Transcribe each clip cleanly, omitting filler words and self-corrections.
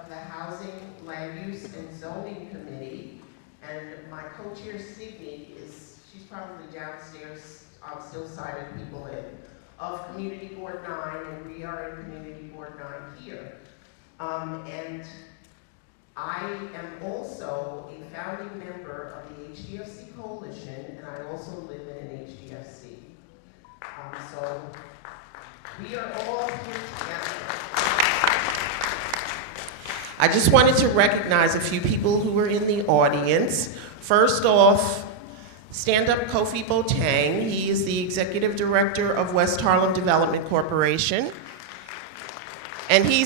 of the Housing, Land Use, and Zoning Committee. And my co-chair, Sydney, she's probably downstairs, still signing people in, of Community Board 9, and we are in Community Board 9 here. And I am also a founding member of the HDFC Coalition, and I also live in an HDFC. So we are all here together. I just wanted to recognize a few people who are in the audience. First off, stand up Kofi Boateng. He is the Executive Director of West Harlem Development Corporation. And he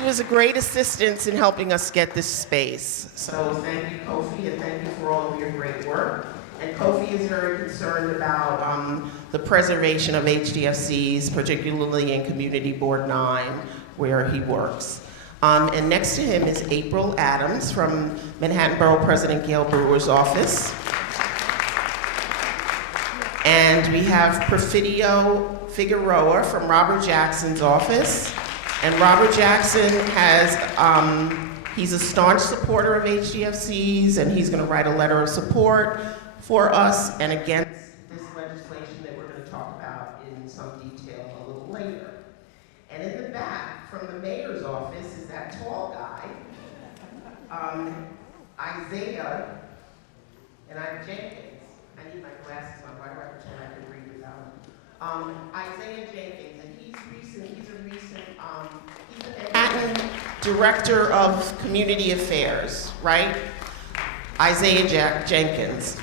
was a great assistance in helping us get this space. So thank you, Kofi, and thank you for all of your great work. And Kofi is very concerned about the preservation of HDFCs, particularly in Community Board 9, where he works. And next to him is April Adams from Manhattan Borough President Gail Brewer's office. And we have Perfidio Figueroa from Robert Jackson's office. And Robert Jackson he's a staunch supporter of HDFCs, and he's gonna write a letter of support for us and against this legislation that we're gonna talk about in some detail a little later. And in the back, from the mayor's office, is that tall guy, Isaiah, and I'm Jenkins. I need my glasses on, why do I pretend I can read without them? Isaiah Jenkins, and he's the Manhattan Director of Community Affairs, right? Isaiah Jenkins.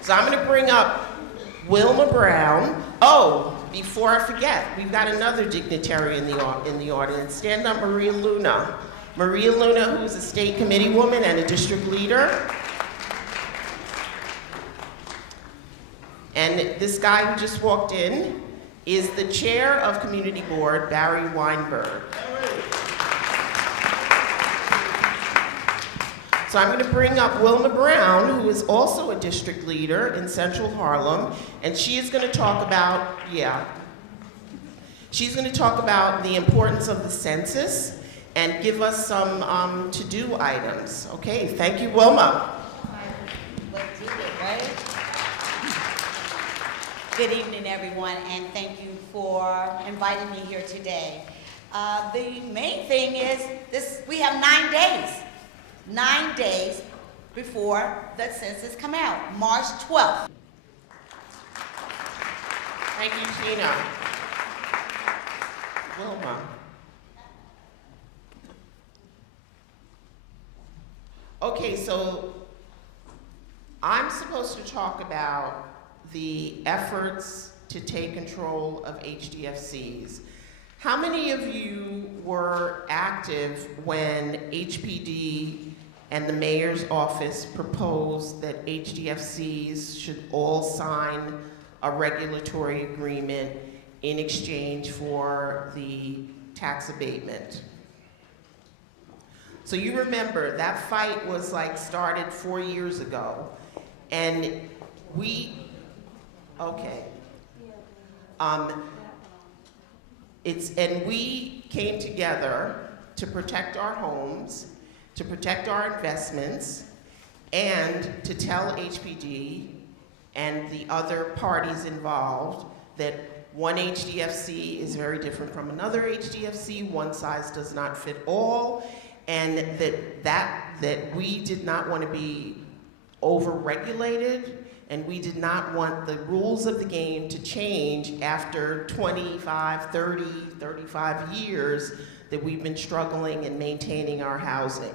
So I'm gonna bring up Wilma Brown. Oh, before I forget, we've got another dignitary in the audience. Stand up, Maria Luna. Maria Luna, who is a state committee woman and a district leader. And this guy who just walked in is the chair of Community Board, Barry Weinberg. So I'm going to bring up Wilma Brown, who is also a district leader in Central Harlem, and she is going to talk about, she's going to talk about the importance of the census and give us some to-do items. Okay, thank you, Wilma. Let's do it, right? Good evening, everyone, and thank you for inviting me here today. The main thing is we have 9 days. 9 days before the census come out, March 12th. Thank you, Tina. Wilma. Okay, so I'm supposed to talk about the efforts to take control of HDFCs. How many of you were active when HPD and the mayor's office proposed that HDFCs should all sign a regulatory agreement in exchange for the tax abatement? So you remember that fight was started 4 years ago, and we came together to protect our homes, to protect our investments, and to tell HPD and the other parties involved that one HDFC is very different from another HDFC, one size does not fit all, and that we did not want to be over-regulated, and we did not want the rules of the game to change after 25, 30, 35 years that we've been struggling and maintaining our housing.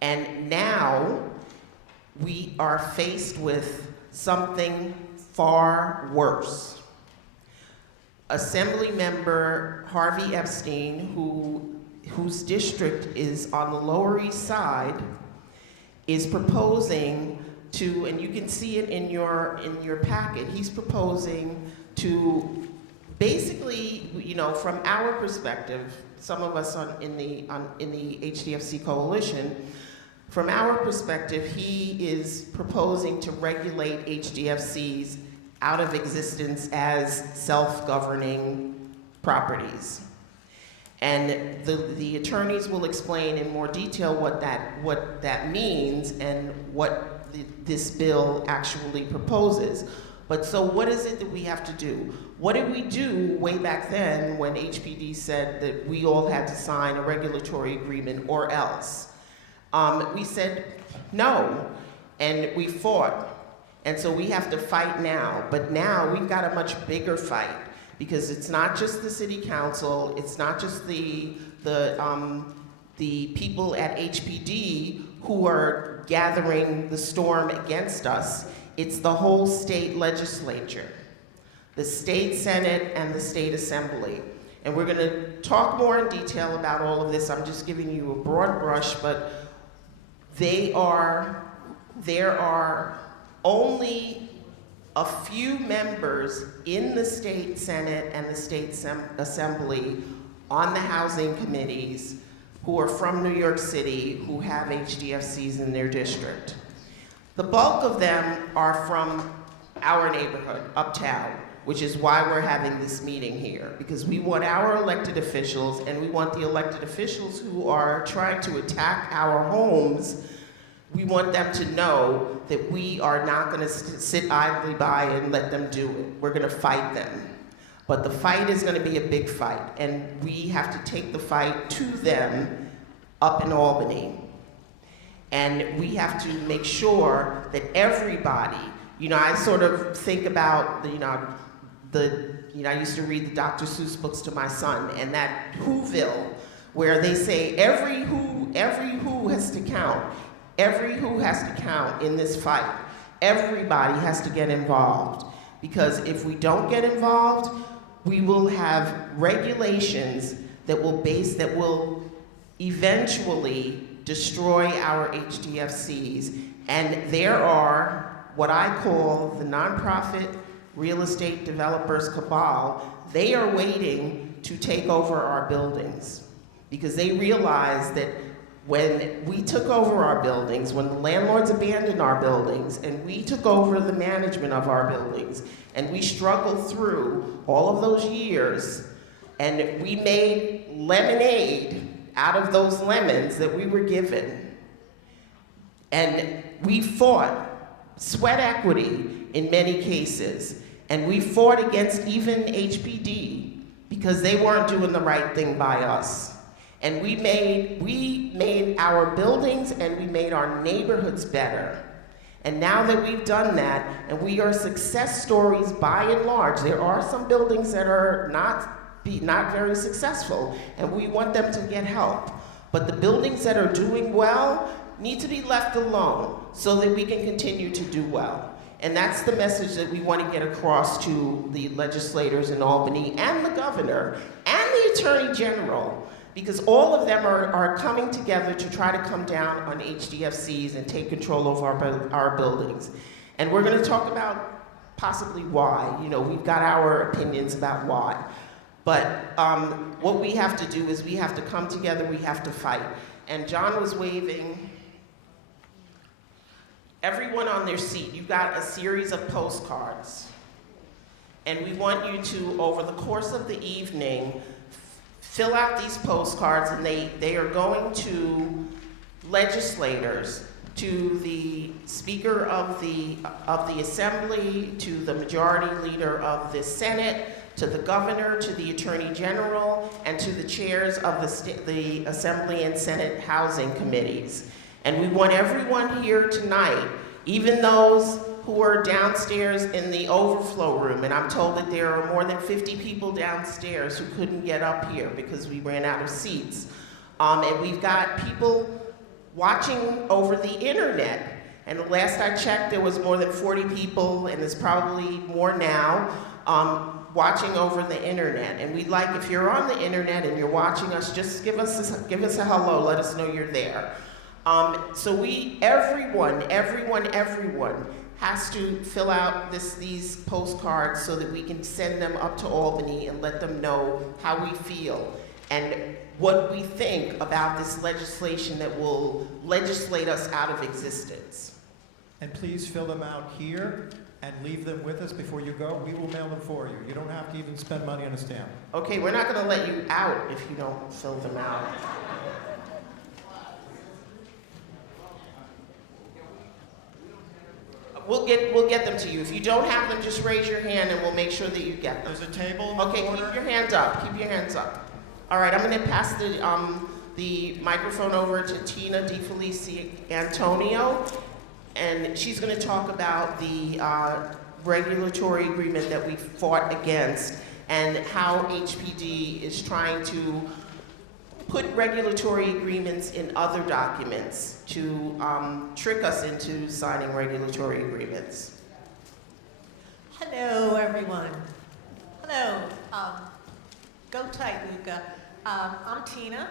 And now we are faced with something far worse. Assembly member Harvey Epstein, whose district is on the Lower East Side, is proposing to, and you can see it in your packet, he's proposing to basically, from our perspective, some of us in the HDFC Coalition, from our perspective, he is proposing to regulate HDFCs out of existence as self-governing properties. And the attorneys will explain in more detail what that means and what this bill actually proposes. But so what is it that we have to do? What did we do way back then when HPD said that we all had to sign a regulatory agreement or else? We said no, and we fought. And so we have to fight now. But now we've got a much bigger fight, because it's not just the city council, it's not just the people at HPD who are gathering the storm against us. It's the whole state legislature, the state senate and the state assembly. And we're gonna talk more in detail about all of this. I'm just giving you a broad brush, but there are only a few members in the state senate and the state assembly on the housing committees who are from New York City, who have HDFCs in their district. The bulk of them are from our neighborhood, Uptown, which is why we're having this meeting here, because we want our elected officials, and we want the elected officials who are trying to attack our homes, we want them to know that we are not going to sit idly by and let them do it. We're going to fight them. But the fight is going to be a big fight, and we have to take the fight to them up in Albany. And we have to make sure that everybody, I sort of think about, I used to read the Dr. Seuss books to my son, and that Whoville, where they say every who has to count. Every who has to count in this fight. Everybody has to get involved. Because if we don't get involved, we will have regulations that will eventually destroy our HDFCs. And there are what I call the nonprofit real estate developers cabal. They are waiting to take over our buildings, because they realize that when we took over our buildings, when the landlords abandoned our buildings, and we took over the management of our buildings, and we struggled through all of those years, and we made lemonade out of those lemons that we were given. And we fought sweat equity in many cases, and we fought against even HPD because they weren't doing the right thing by us. And we made our buildings and we made our neighborhoods better. And now that we've done that, and we are success stories by and large, there are some buildings that are not very successful, and we want them to get help. But the buildings that are doing well need to be left alone so that we can continue to do well. And that's the message that we want to get across to the legislators in Albany and the governor and the attorney general, because all of them are coming together to try to come down on HDFCs and take control of our buildings. And we're going to talk about possibly why. We've got our opinions about why. But what we have to do is we have to come together, we have to fight. And John was waving. Everyone on their seat, you've got a series of postcards. And we want you to, over the course of the evening, fill out these postcards, and they are going to legislators, to the Speaker of the Assembly, to the Majority Leader of the Senate, to the Governor, to the Attorney General, and to the chairs of the Assembly and Senate Housing Committees. And we want everyone here tonight, even those who are downstairs in the overflow room, and I'm told that there are more than 50 people downstairs who couldn't get up here because we ran out of seats. And we've got people watching over the internet. And last I checked, there was more than 40 people, and there's probably more now, watching over the internet. And we'd like, if you're on the internet and you're watching us, just give us a hello, let us know you're there. So everyone has to fill out these postcards so that we can send them up to Albany and let them know how we feel and what we think about this legislation that will legislate us out of existence. And please fill them out here and leave them with us before you go, we will mail them for you. You don't have to even spend money on a stamp. Okay, we're not going to let you out if you don't fill them out. We'll get them to you. If you don't have them, just raise your hand and we'll make sure that you get them. There's a table in the Okay, corner. keep your hands up. Keep your hands up. All right, I'm going to pass the microphone over to Tina DeFelici Antonio, and she's going to talk about the regulatory agreement that we fought against and how HPD is trying to put regulatory agreements in other documents to trick us into signing regulatory agreements. Hello, everyone. Hello. Go tight, Luca. I'm Tina,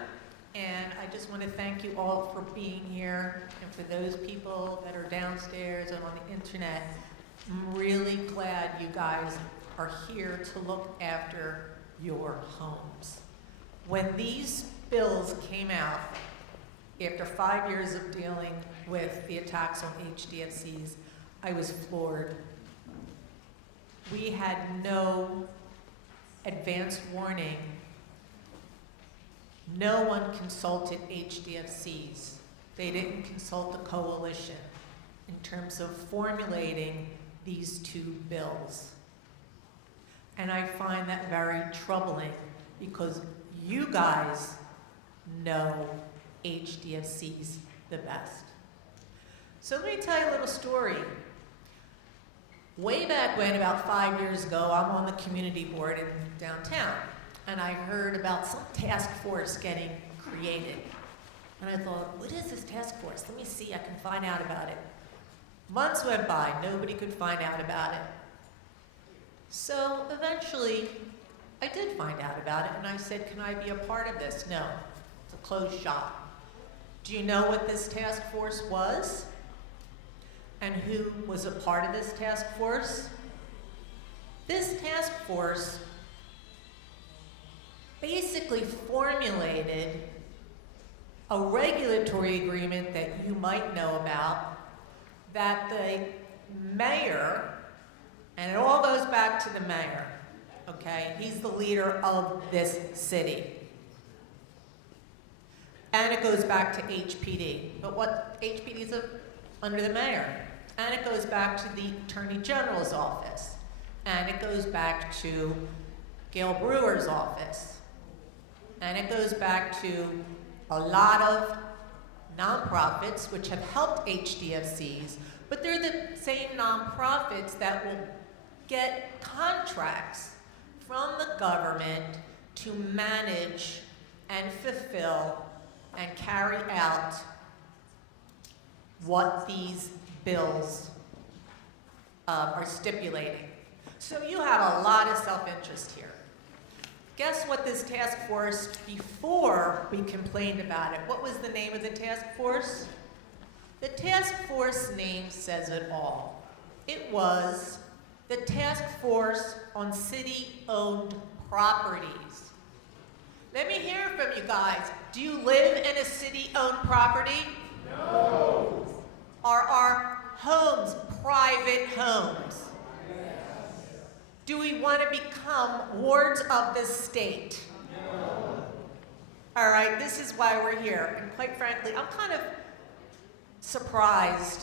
and I just want to thank you all for being here, and for those people that are downstairs and on the internet. I'm really glad you guys are here to look after your homes. When these bills came out, after 5 years of dealing with the attacks on HDFCs, I was floored. We had no advance warning. No one consulted HDFCs. They didn't consult the coalition in terms of formulating these two bills. And I find that very troubling because you guys know HDFCs the best. So let me tell you a little story. Way back when, about 5 years ago, I'm on the community board in downtown, and I heard about some task force getting created. And I thought, what is this task force? Let me see, I can find out about it. Months went by, nobody could find out about it. So eventually, I did find out about it, and I said, can I be a part of this? No, it's a closed shop. Do you know what this task force was? And who was a part of this task force? This task force basically formulated a regulatory agreement that you might know about, that the mayor, and it all goes back to the mayor, okay? He's the leader of this city. And it goes back to HPD. But what HPD is under the mayor. And it goes back to the Attorney General's office. And it goes back to Gail Brewer's office. And it goes back to a lot of nonprofits which have helped HDFCs, but they're the same nonprofits that will get contracts from the government to manage and fulfill and carry out what these bills are stipulating. So you have a lot of self-interest here. Guess what this task force, before we complained about it, what was the name of the task force? The task force name says it all. It was the Task Force on City-Owned Properties. Let me hear from you guys. Do you live in a city-owned property? No. Are our homes private homes? Do we want to become wards of the state? No. All right, this is why we're here. And quite frankly, I'm kind of surprised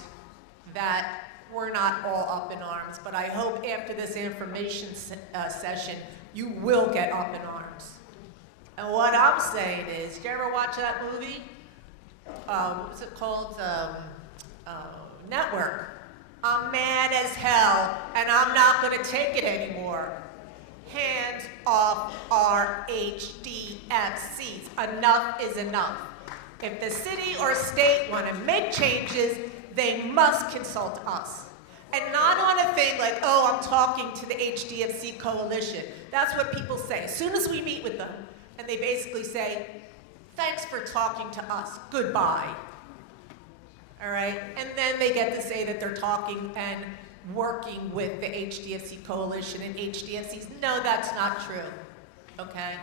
that we're not all up in arms, but I hope after this information session, you will get up in arms. And what I'm saying is, did you ever watch that movie? What was it called? Network. I'm mad as hell, and I'm not going to take it anymore. Hands off our HDFCs. Enough is enough. If the city or state want to make changes, they must consult us. And not on a thing like, oh, I'm talking to the HDFC coalition. That's what people say. As soon as we meet with them, and they basically say, thanks for talking to us, goodbye. All right, and then they get to say that they're talking and working with the HDFC coalition and HDFCs. No, that's not true, okay?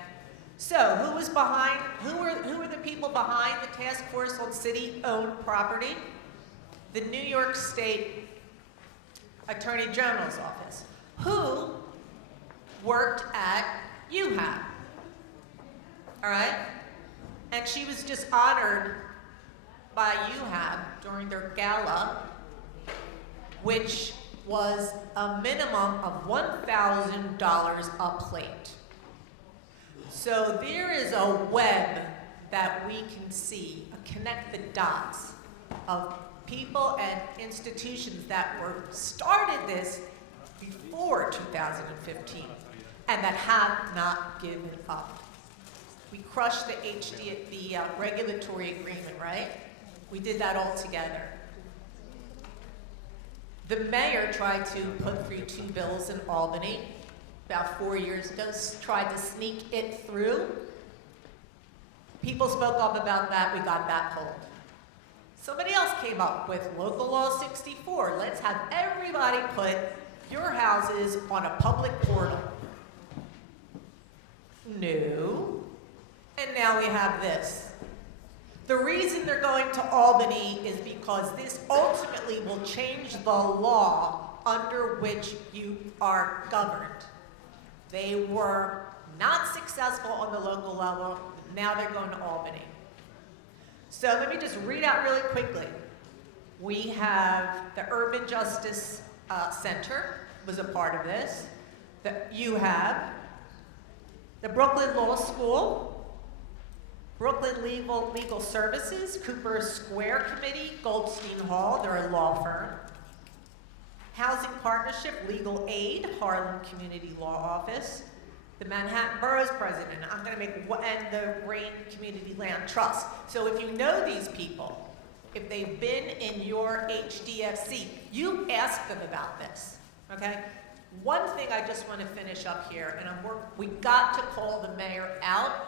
So who was behind, who were the people behind the task force on city-owned property? The New York State Attorney General's office, who worked at UHAB. All right? And she was just honored by UHAB during their gala, which was a minimum of $1,000 a plate. So there is a web that we can see, connect the dots of people and institutions that started this before 2015 and that have not given up. We crushed the regulatory agreement, right? We did that all together. The mayor tried to put through 2 bills in Albany about 4 years ago, tried to sneak it through. People spoke up about that, we got that pulled. Somebody else came up with Local Law 64. Let's have everybody put your houses on a public portal. No. And now we have this. The reason they're going to Albany is because this ultimately will change the law under which you are governed. They were not successful on the local level, now they're going to Albany. So let me just read out really quickly. We have the Urban Justice Center was a part of this. You have the Brooklyn Law School, Brooklyn Legal Services, Cooper Square Committee, Goldstein Hall, they're a law firm. Housing Partnership, Legal Aid, Harlem Community Law Office, the Manhattan Borough's president, and the Rain Community Land Trust. So if you know these people, if they've been in your HDFC, you ask them about this, okay? One thing I just want to finish up here, and we got to call the mayor out.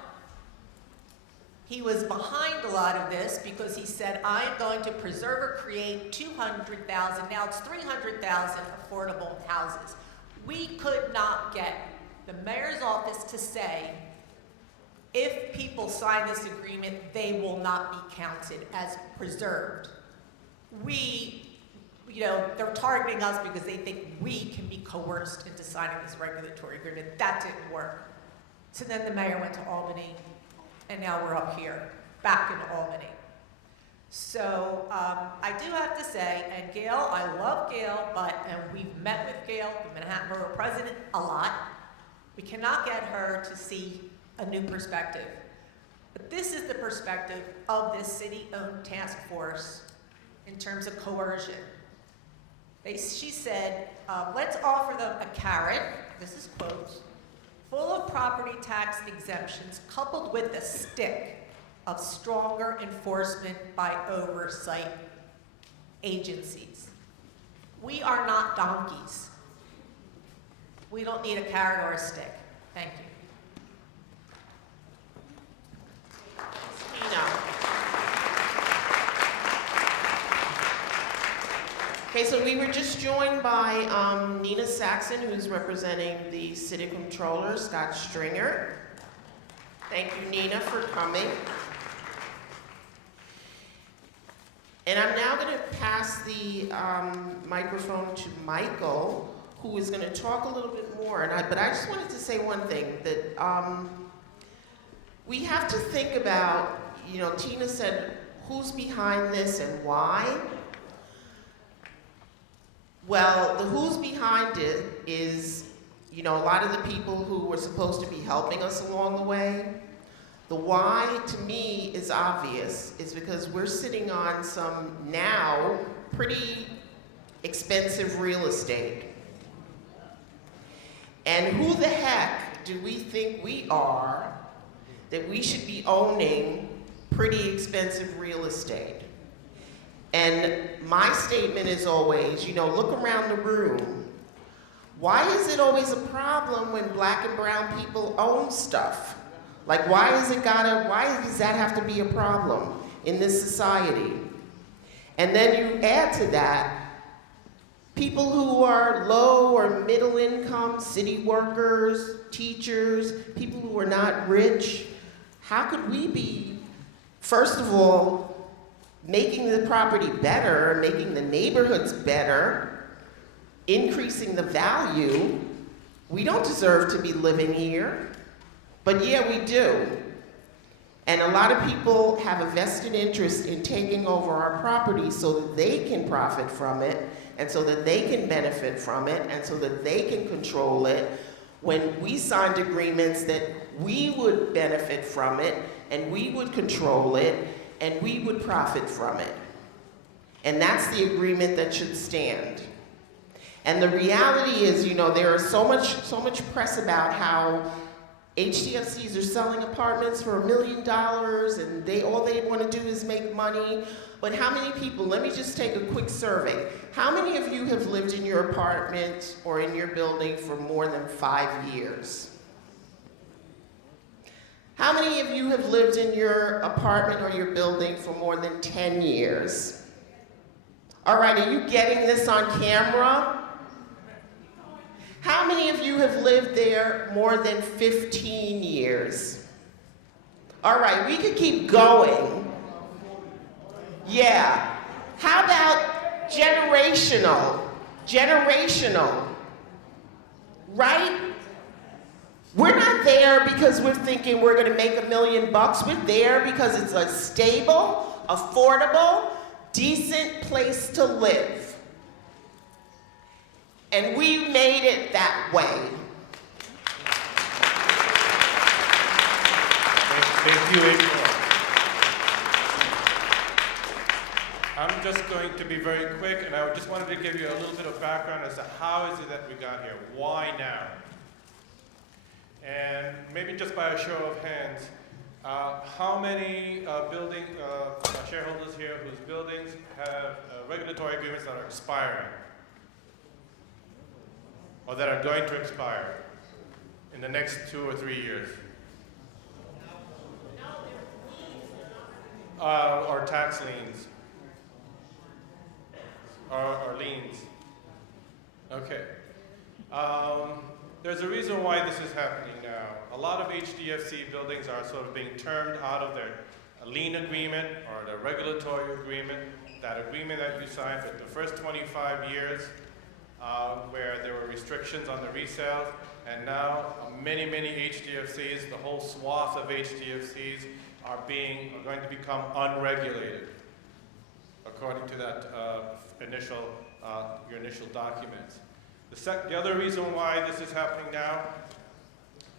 He was behind a lot of this because he said, I am going to preserve or create 200,000, now it's 300,000 affordable houses. We could not get the mayor's office to say, if people sign this agreement, they will not be counted as preserved. They're targeting us because they think we can be coerced into signing this regulatory agreement. That didn't work. So then the mayor went to Albany, and now we're up here, back in Albany. So I do have to say, and Gail, I love Gail, and we've met with Gail, the Manhattan Borough President, a lot. We cannot get her to see a new perspective. But this is the perspective of this city-owned task force in terms of coercion. She said, let's offer them a carrot, this is quotes, full of property tax exemptions coupled with a stick of stronger enforcement by oversight agencies. We are not donkeys. We don't need a carrot or a stick. Thank you. Okay, so we were just joined by Nina Saxon, who's representing the City Controller, Scott Stringer. Thank you, Nina, for coming. And I'm now going to pass the microphone to Michael, who is going to talk a little bit more. But I just wanted to say one thing, that we have to think about, Tina said, who's behind this and why? Well, the who's behind it is, a lot of the people who were supposed to be helping us along the way. The why, to me, is obvious. It's because we're sitting on some now pretty expensive real estate. And who the heck do we think we are that we should be owning pretty expensive real estate? And my statement is always, look around the room. Why is it always a problem when black and brown people own stuff? Like, why does that have to be a problem in this society? And then you add to that, people who are low or middle income, city workers, teachers, people who are not rich. How could we be, first of all, making the property better, making the neighborhoods better, increasing the value, we don't deserve to be living here. But yeah, we do. And a lot of people have a vested interest in taking over our property so that they can profit from it, and so that they can benefit from it, and so that they can control it, when we signed agreements that we would benefit from it, and we would control it, and we would profit from it. And that's the agreement that should stand. And the reality is, you know, there is so much press about how HDFCs are selling apartments for $1 million and all they want to do is make money. But how many people, let me just take a quick survey. How many of you have lived in your apartment or in your building for more than 5 years? How many of you have lived in your apartment or your building for more than 10 years? All right, are you getting this on camera? How many of you have lived there more than 15 years? All right, we could keep going. Yeah. How about generational? Generational. Right? We're not there because we're thinking we're going to make $1 million. We're there because it's a stable, affordable, decent place to live. And we made it that way. Thank you, April. I'm just going to be very quick, and I just wanted to give you a little bit of background as to how is it that we got here? Why now? And maybe just by a show of hands, how many shareholders here whose buildings have regulatory agreements that are expiring? Or that are going to expire in the next 2 or 3 years? Or tax liens? Or liens? Okay. There's a reason why this is happening now. A lot of HDFC buildings are sort of being termed out of their lien agreement or their regulatory agreement, that agreement that you signed for the first 25 years. Where there were restrictions on the resale, and now many HDFCs, the whole swath of HDFCs are going to become unregulated, according to that your initial documents. The other reason why this is happening now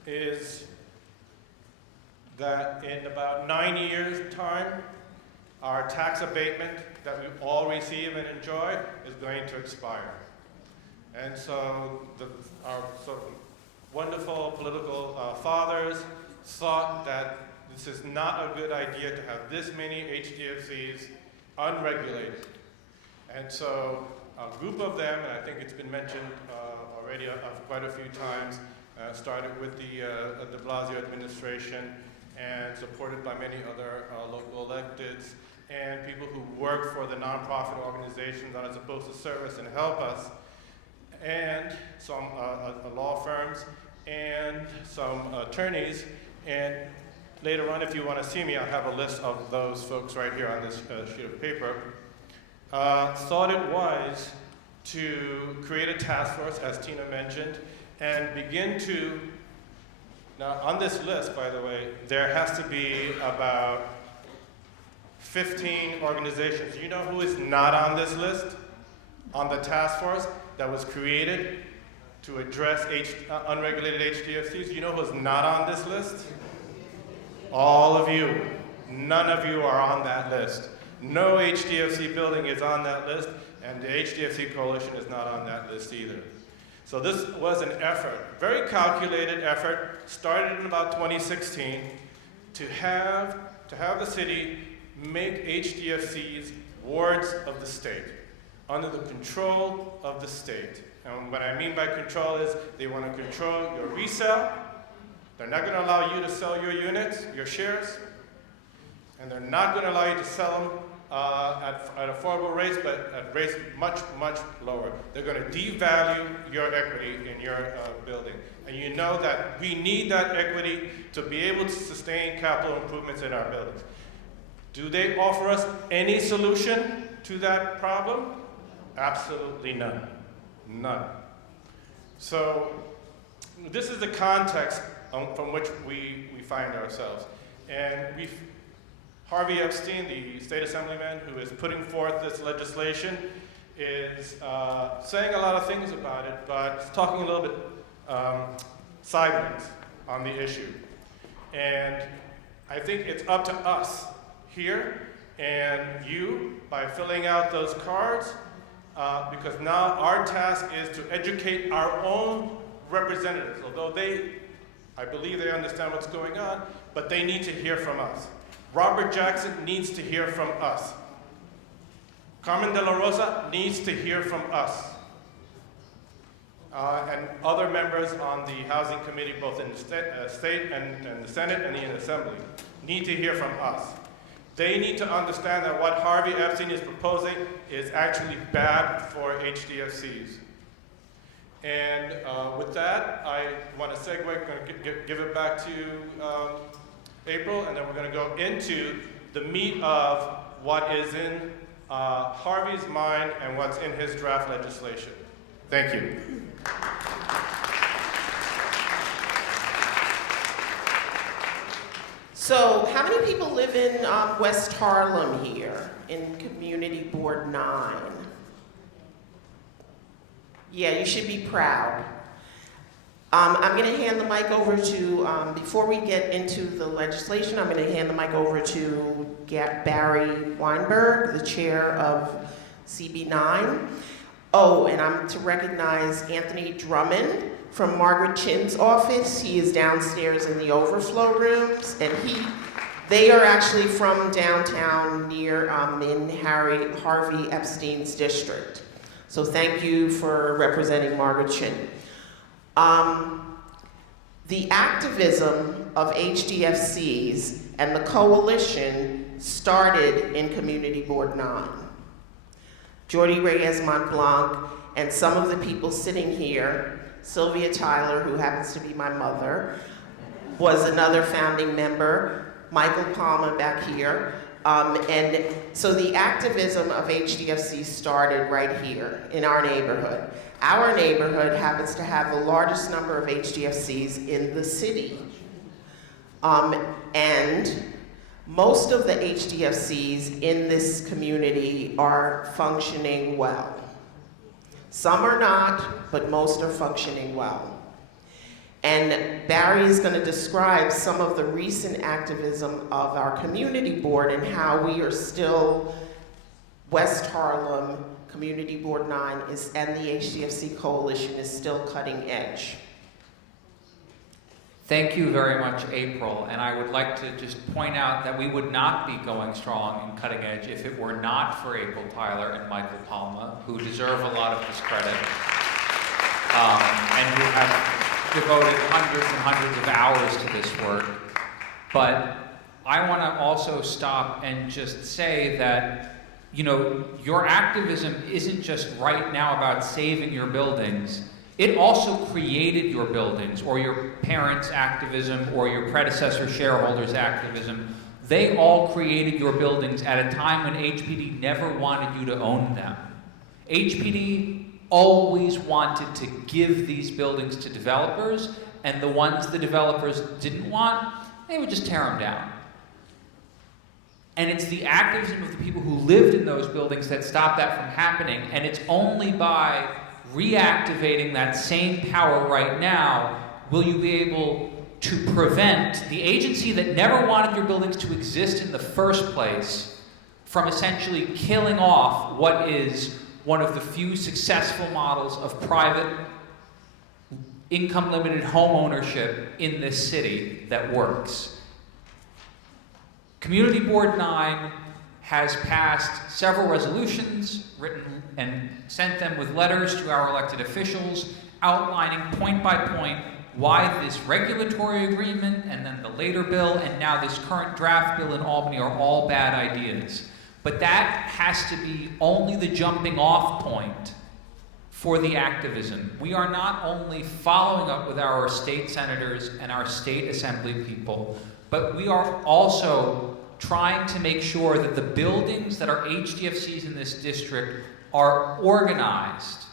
is that in about 9 years' time, our tax abatement that we all receive and enjoy is going to expire. And so our sort of wonderful political fathers thought that this is not a good idea to have this many HDFCs unregulated. And so a group of them, and I think it's been mentioned already quite a few times, started with the de Blasio administration and supported by many other local electeds and people who work for the nonprofit organizations that are supposed to serve us and help us, and some law firms, and some attorneys. And later on, if you want to see me, I'll have a list of those folks right here on this sheet of paper. Thought it wise to create a task force, as Tina mentioned, and begin to, now on this list, by the way, there has to be about 15 organizations. You know who is not on this list, on the task force that was created to address unregulated HDFCs? You know who's not on this list? All of you. None of you are on that list. No HDFC building is on that list, and the HDFC Coalition is not on that list either. So this was an effort, very calculated effort, started in about 2016, to have the city make HDFCs wards of the state, under the control of the state. And what I mean by control is they want to control your resale. They're not going to allow you to sell your units, your shares, and they're not going to allow you to sell them at affordable rates, but at rates much, much lower. They're going to devalue your equity in your building. And you know that we need that equity to be able to sustain capital improvements in our buildings. Do they offer us any solution to that problem? Absolutely none. None. So this is the context from which we find ourselves. And Harvey Epstein, the state assemblyman who is putting forth this legislation, is saying a lot of things about it, but talking a little bit sideways on the issue. And I think it's up to us here and you, by filling out those cards, because now our task is to educate our own representatives, although I believe they understand what's going on, but they need to hear from us. Robert Jackson needs to hear from us. Carmen De La Rosa needs to hear from us. And other members on the Housing Committee, both in the state and the Senate and the Assembly, need to hear from us. They need to understand that what Harvey Epstein is proposing is actually bad for HDFCs. And with that, I want to segue, I'm going to give it back to April, and then we're going to go into the meat of what is in Harvey's mind and what's in his draft legislation. Thank you. So, how many people live in West Harlem here, in Community Board 9? Yeah, you should be proud. I'm going to hand the mic over to, before we get into the legislation, I'm going to hand the mic over to Barry Weinberg, the chair of CB9. Oh, and I'm to recognize Anthony Drummond from Margaret Chin's office. He is downstairs in the overflow rooms, and they are actually from downtown near in Harvey Epstein's district. So thank you for representing Margaret Chin. The activism of HDFCs and the coalition started in Community Board 9. Jordi Reyes Montblanc and some of the people sitting here, Sylvia Tyler, who happens to be my mother, was another founding member, Michael Palmer back here. And so the activism of HDFC started right here in our neighborhood. Our neighborhood happens to have the largest number of HDFCs in the city. And most of the HDFCs in this community are functioning well. Some are not, but most are functioning well. And Barry is going to describe some of the recent activism of our community board and how we are still, West Harlem Community Board 9 and the HDFC Coalition is still cutting edge. Thank you very much, April. And I would like to just point out that we would not be going strong and cutting edge if it were not for April Tyler and Michael Palma, who deserve a lot of this credit, and who have devoted hundreds and hundreds of hours to this work. But I want to also stop and just say that, you know, your activism isn't just right now about saving your buildings. It also created your buildings, or your parents' activism, or your predecessor shareholders' activism. They all created your buildings at a time when HPD never wanted you to own them. HPD always wanted to give these buildings to developers, and the ones the developers didn't want, they would just tear them down. And it's the activism of the people who lived in those buildings that stopped that from happening, and it's only by reactivating that same power right now will you be able to prevent the agency that never wanted your buildings to exist in the first place from essentially killing off what is one of the few successful models of private income-limited home ownership in this city that works. Community Board 9 has passed several resolutions, written and sent them with letters to our elected officials, outlining point by point why this regulatory agreement and then the later bill and now this current draft bill in Albany are all bad ideas. But that has to be only the jumping off point for the activism. We are not only following up with our state senators and our state assembly people, but we are also trying to make sure that the buildings that are HDFCs in this district are organized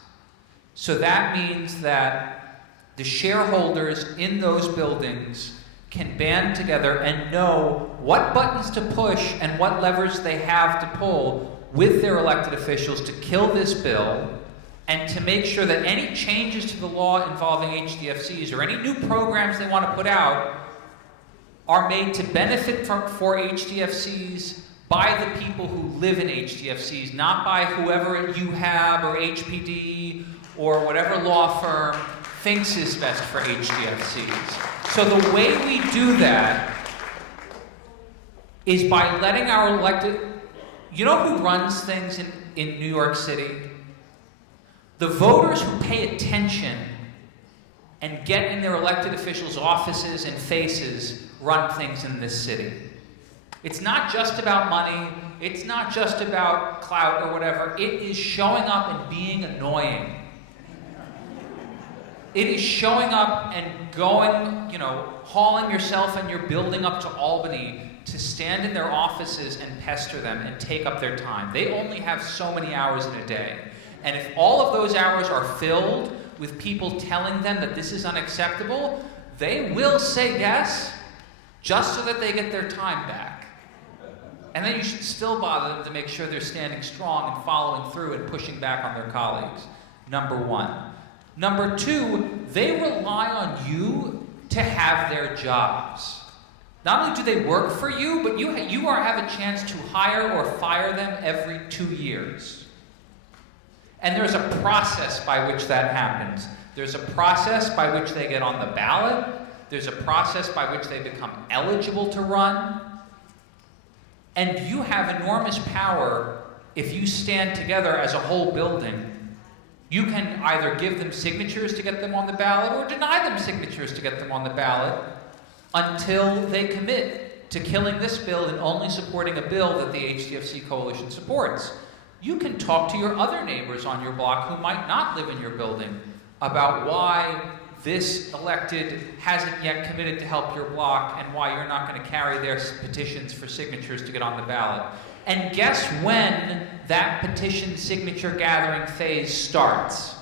So that means that the shareholders in those buildings can band together and know what buttons to push and what levers they have to pull with their elected officials to kill this bill and to make sure that any changes to the law involving HDFCs or any new programs they want to put out are made to benefit for HDFCs by the people who live in HDFCs, not by whoever UHAB or HPD or whatever law firm thinks is best for HDFCs. So the way we do that is by letting our elected... You know who runs things in New York City? The voters who pay attention and get in their elected officials' offices and faces run things in this city. It's not just about money, it's not just about clout or whatever, it is showing up and being annoying. It is showing up and going, hauling yourself and your building up to Albany to stand in their offices and pester them and take up their time. They only have so many hours in a day. And if all of those hours are filled with people telling them that this is unacceptable, they will say yes, just so that they get their time back. And then you should still bother them to make sure they're standing strong and following through and pushing back on their colleagues. Number one. Number two, they rely on you to have their jobs. Not only do they work for you, but you have a chance to hire or fire them every 2 years. And there's a process by which that happens. There's a process by which they get on the ballot. There's a process by which they become eligible to run. And you have enormous power if you stand together as a whole building. You can either give them signatures to get them on the ballot or deny them signatures to get them on the ballot until they commit to killing this bill and only supporting a bill that the HDFC coalition supports. You can talk to your other neighbors on your block who might not live in your building about why this elected hasn't yet committed to help your block and why you're not going to carry their petitions for signatures to get on the ballot. And guess when that petition signature gathering phase starts?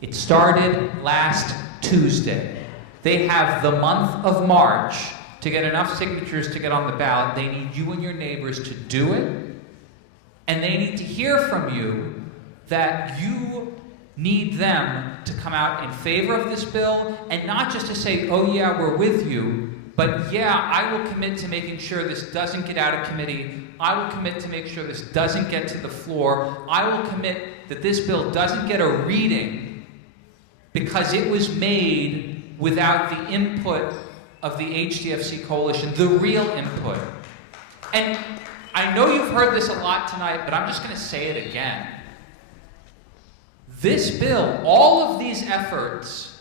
It started last Tuesday. They have the month of March to get enough signatures to get on the ballot. They need you and your neighbors to do it. And they need to hear from you that you need them to come out in favor of this bill, and not just to say, oh yeah, we're with you, but yeah, I will commit to making sure this doesn't get out of committee. I will commit to make sure this doesn't get to the floor. I will commit that this bill doesn't get a reading because it was made without the input of the HDFC coalition, the real input. And I know you've heard this a lot tonight, but I'm just going to say it again. This bill, all of these efforts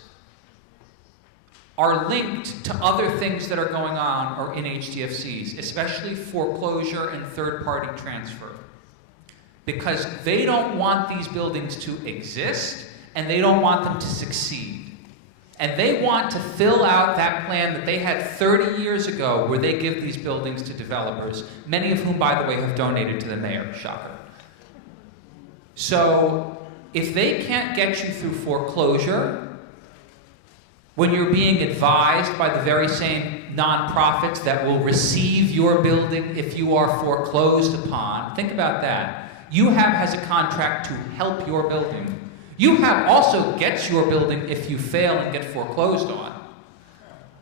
are linked to other things that are going on or in HDFCs, especially foreclosure and third-party transfer. Because they don't want these buildings to exist, and they don't want them to succeed. And they want to fill out that plan that they had 30 years ago where they give these buildings to developers, many of whom, by the way, have donated to the mayor. Shocker. So if they can't get you through foreclosure, when you're being advised by the very same nonprofits that will receive your building if you are foreclosed upon, think about that. UHAB has a contract to help your building. UHAB also gets your building if you fail and get foreclosed on.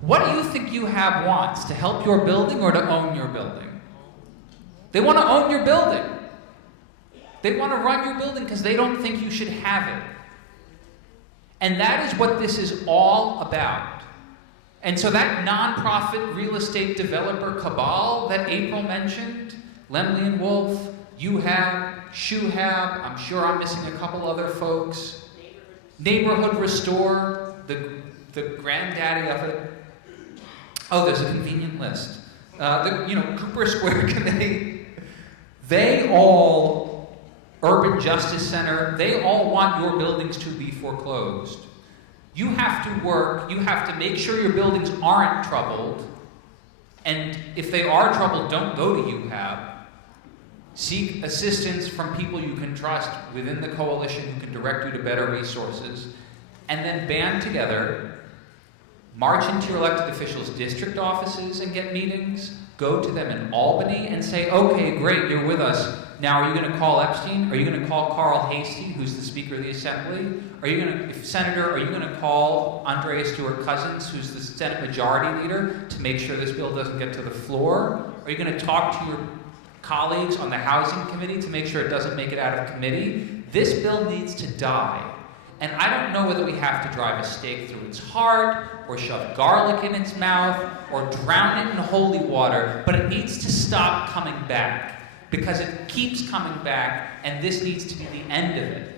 What do you think UHAB wants? To help your building or to own your building? They want to own your building. They want to run your building because they don't think you should have it. And that is what this is all about. And so that nonprofit real estate developer cabal that April mentioned, Lemley and Wolf, UHAB, ShoeHab, I'm sure I'm missing a couple other folks. Neighborhood Restore, the granddaddy of it. Oh, there's a convenient list. Cooper Square Committee. They all, Urban Justice Center, they all want your buildings to be foreclosed. You have to work, you have to make sure your buildings aren't troubled, and if they are troubled, don't go to UHAB. Seek assistance from people you can trust within the coalition who can direct you to better resources. And then band together, march into your elected officials' district offices and get meetings. Go to them in Albany and say, okay, great, you're with us. Now, are you going to call Epstein? Are you going to call Carl Hastie, who's the Speaker of the Assembly? Are you going to, Senator, are you going to call Andrea Stewart Cousins, who's the Senate Majority Leader, to make sure this bill doesn't get to the floor? Are you going to talk to your colleagues on the Housing Committee to make sure it doesn't make it out of committee? This bill needs to die. And I don't know whether we have to drive a stake through its heart, or shove garlic in its mouth, or drown it in holy water, but it needs to stop coming back. Because it keeps coming back, and this needs to be the end of it.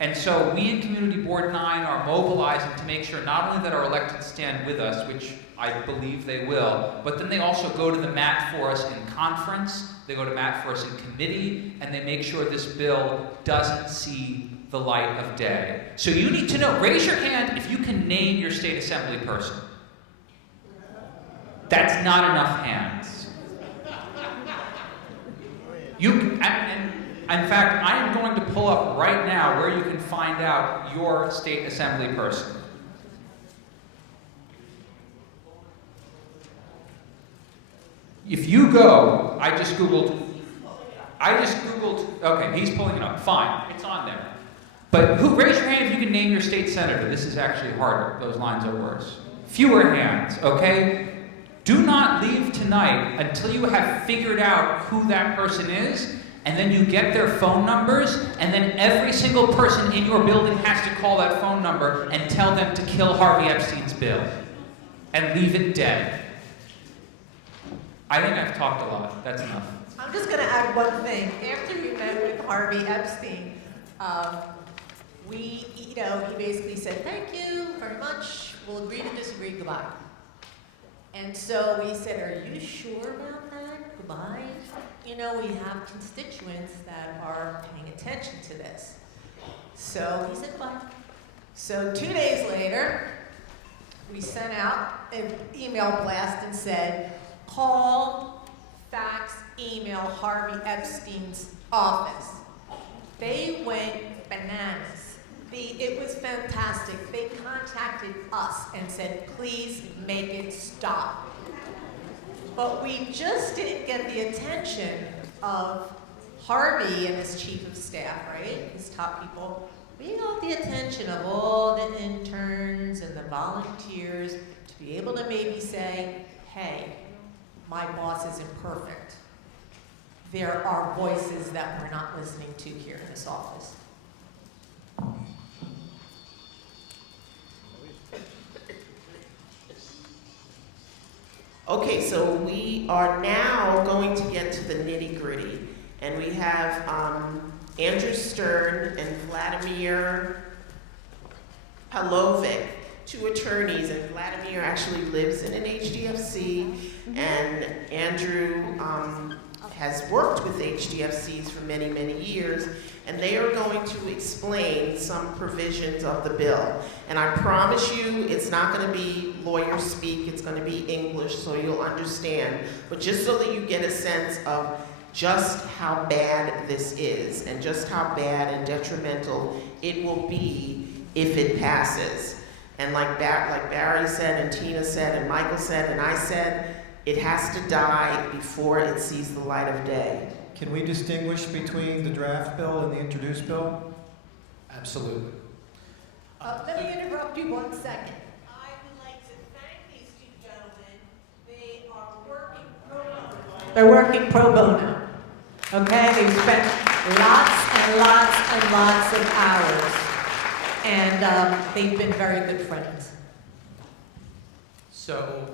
And so we in Community Board 9 are mobilizing to make sure not only that our electeds stand with us, which I believe they will, but then they also go to the mat for us in conference, they go to mat for us in committee, and they make sure this bill doesn't see the light of day. So you need to know, raise your hand if you can name your state assembly person. That's not enough hands. In fact, I am going to pull up right now where you can find out your state assembly person. If you go, I just Googled, okay, he's pulling it up, fine, it's on there. But raise your hand if you can name your state senator. This is actually harder, those lines are worse. Fewer hands, okay? Do not leave tonight until you have figured out who that person is, and then you get their phone numbers, and then every single person in your building has to call that phone number and tell them to kill Harvey Epstein's bill and leave it dead. I think I've talked a lot. That's enough. I'm just going to add one thing. After we met with Harvey Epstein, he basically said, thank you very much. We'll agree to disagree. Goodbye. And so we said, are you sure about that? Goodbye. We have constituents that are paying attention to this. So he said, bye. So 2 days later, we sent out an email blast and said, call, fax, email Harvey Epstein's office. They went bananas. It was fantastic. They contacted us and said, please make it stop. But we just didn't get the attention of Harvey and his chief of staff, right? His top people. We got the attention of all the interns and the volunteers to be able to maybe say, hey, my boss isn't perfect. There are voices that we're not listening to here in this office. Okay, so we are now going to get to the nitty-gritty, and we have Andrew Stern and Vladimir Pavlovic, two attorneys, and Vladimir actually lives in an HDFC, and Andrew has worked with HDFCs for many, many years, and they are going to explain some provisions of the bill. And I promise you, it's not going to be lawyer speak, it's going to be English, so you'll understand. But just so that you get a sense of just how bad this is, and just how bad and detrimental it will be if it passes. And like Barry said, and Tina said, and Michael said, and I said, it has to die before it sees the light of day. Can we distinguish between the draft bill and the introduced bill? Absolutely. Let me interrupt you 1 second. I would like to thank these two gentlemen. They are working pro bono. They're working pro bono. Okay? They've spent lots and lots and lots of hours. And they've been very good friends. So,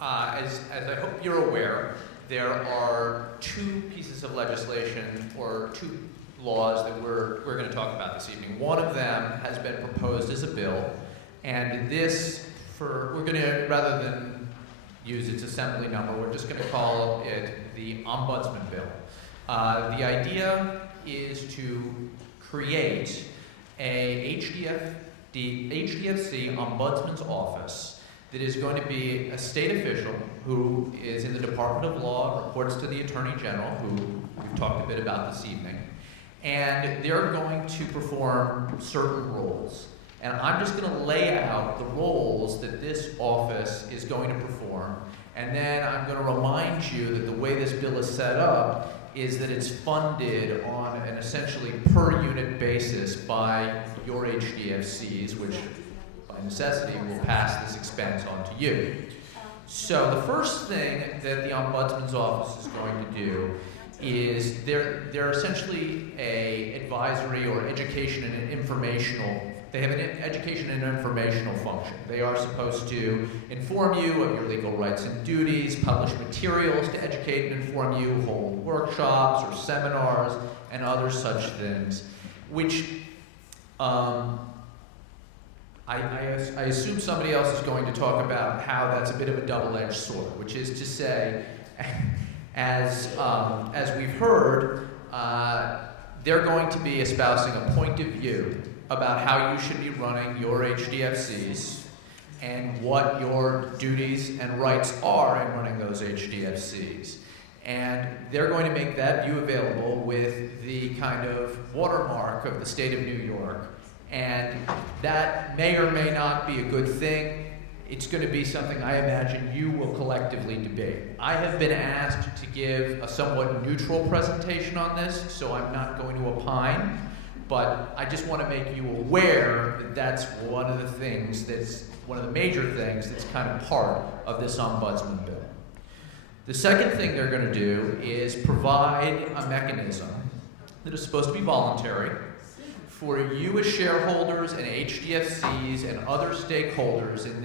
as I hope you're aware, there are two pieces of legislation or two laws that we're going to talk about this evening. One of them has been proposed as a bill, and we're going to, rather than use its assembly number, we're just going to call it the Ombudsman Bill. The idea is to create a HDFC Ombudsman's Office that is going to be a state official who is in the Department of Law, reports to the Attorney General, who we've talked a bit about this evening, and they're going to perform certain roles. And I'm just going to lay out the roles that this office is going to perform, and then I'm going to remind you that the way this bill is set up is that it's funded on an essentially per unit basis by your HDFCs, which by necessity will pass this expense on to you. So the first thing that the Ombudsman's office is going to do is they're essentially a advisory or education and informational. They have an education and informational function. They are supposed to inform you of your legal rights and duties, publish materials to educate and inform you, hold workshops or seminars and other such things, which I assume somebody else is going to talk about how that's a bit of a double-edged sword, which is to say, as we've heard, they're going to be espousing a point of view about how you should be running your HDFCs and what your duties and rights are in running those HDFCs. And they're going to make that view available with the kind of watermark of the state of New York. And that may or may not be a good thing. It's going to be something I imagine you will collectively debate. I have been asked to give a somewhat neutral presentation on this, so I'm not going to opine. But I just want to make you aware that that's one of the major things that's kind of part of this Ombudsman bill. The second thing they're going to do is provide a mechanism that is supposed to be voluntary for you as shareholders and HDFCs and other stakeholders in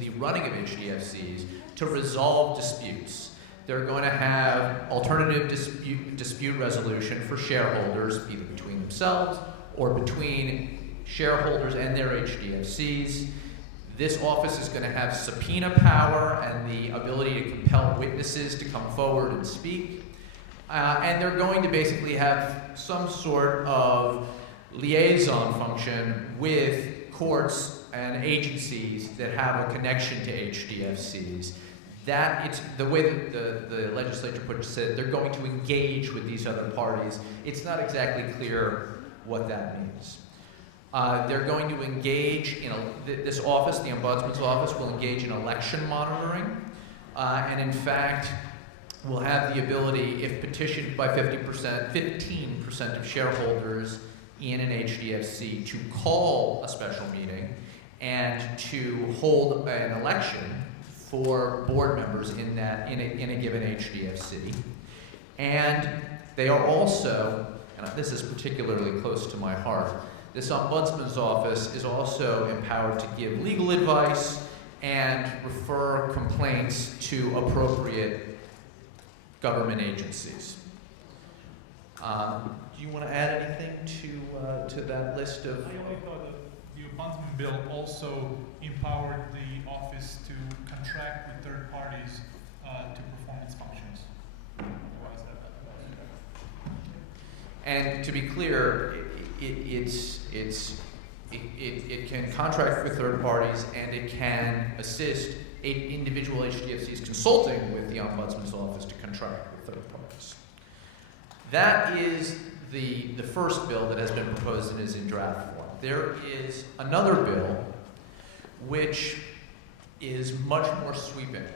the running of HDFCs to resolve disputes. They're going to have alternative dispute resolution for shareholders, either between themselves or between shareholders and their HDFCs. This office is going to have subpoena power and the ability to compel witnesses to come forward and speak. And they're going to basically have some sort of liaison function with courts and agencies that have a connection to HDFCs. That it's the way that the legislature puts it, they're going to engage with these other parties. It's not exactly clear what that means. They're going to engage in this office, the Ombudsman's office, will engage in election monitoring, and in fact, will have the ability, if petitioned by 15% of shareholders in an HDFC, to call a special meeting and to hold an election for board members in a given HDFC. And they are also, and this is particularly close to my heart, this Ombudsman's office is also empowered to give legal advice and refer complaints to appropriate government agencies. Do you want to add anything to that list of? I only thought that the Ombudsman bill also empowered the office to contract with third parties to perform its functions. Why is that? And to be clear, it can contract with third parties and it can assist individual HDFCs consulting with the Ombudsman's office to contract with third parties. That is the first bill that has been proposed and is in draft form. There is another bill which is much more sweeping.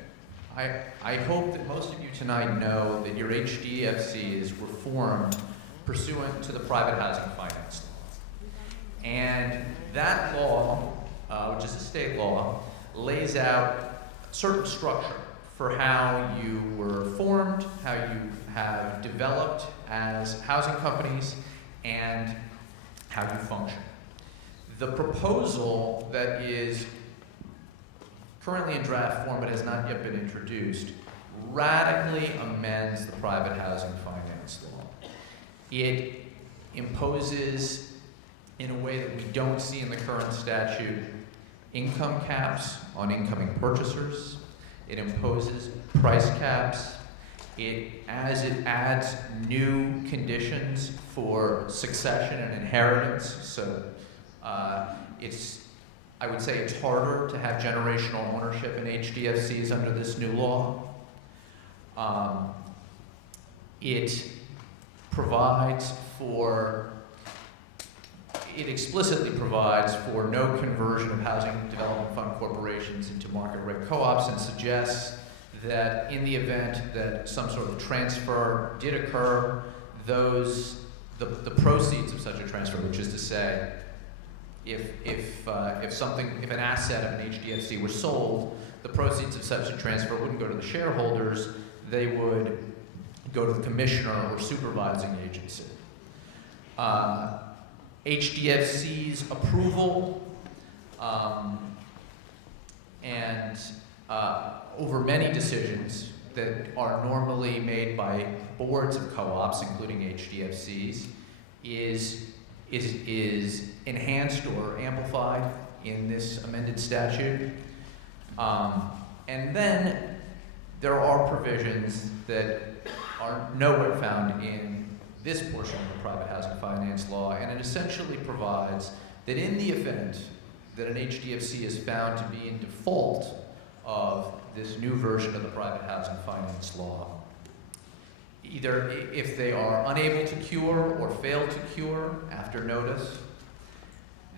I hope that most of you tonight know that your HDFCs were formed pursuant to the private housing finance law. And that law, which is a state law, lays out certain structure for how you were formed, how you have developed as housing companies, and how you function. The proposal that is currently in draft form but has not yet been introduced radically amends the private housing finance law. It imposes, in a way that we don't see in the current statute, income caps on incoming purchasers. It imposes price caps. As it adds new conditions for succession and inheritance. So it's I would say it's harder to have generational ownership in HDFCs under this new law. It provides for, it explicitly provides for no conversion of housing development fund corporations into market rate co-ops, and suggests that in the event that some sort of transfer did occur, the proceeds of such a transfer, which is to say, if an asset of an HDFC were sold, the proceeds of such a transfer wouldn't go to the shareholders, they would go to the commissioner or supervising agency. HDFC's approval and over many decisions that are normally made by boards of co-ops, including HDFCs, is enhanced or amplified in this amended statute. And then there are provisions that are nowhere found in this portion of the private housing finance law, and it essentially provides that in the event that an HDFC is found to be in default of this new version of the private housing finance law, either if they are unable to cure or fail to cure after notice,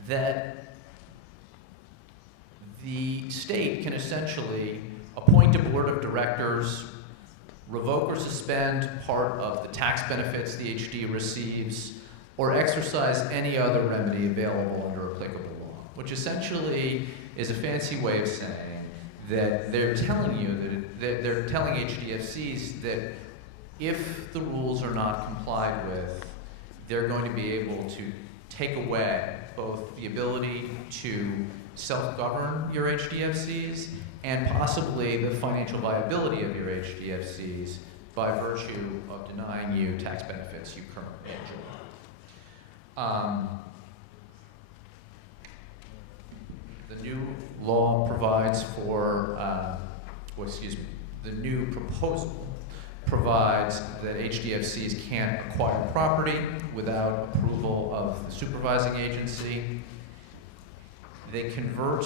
that the state can essentially appoint a board of directors, revoke or suspend part of the tax benefits the HD receives, or exercise any other remedy available under applicable law, which essentially is a fancy way of saying that they're telling you that they're telling HDFCs that if the rules are not complied with, they're going to be able to take away both the ability to self-govern your HDFCs and possibly the financial viability of your HDFCs by virtue of denying you tax benefits you currently enjoy. The new law provides for, the new proposal provides that HDFCs can't acquire property without approval of the supervising agency. They convert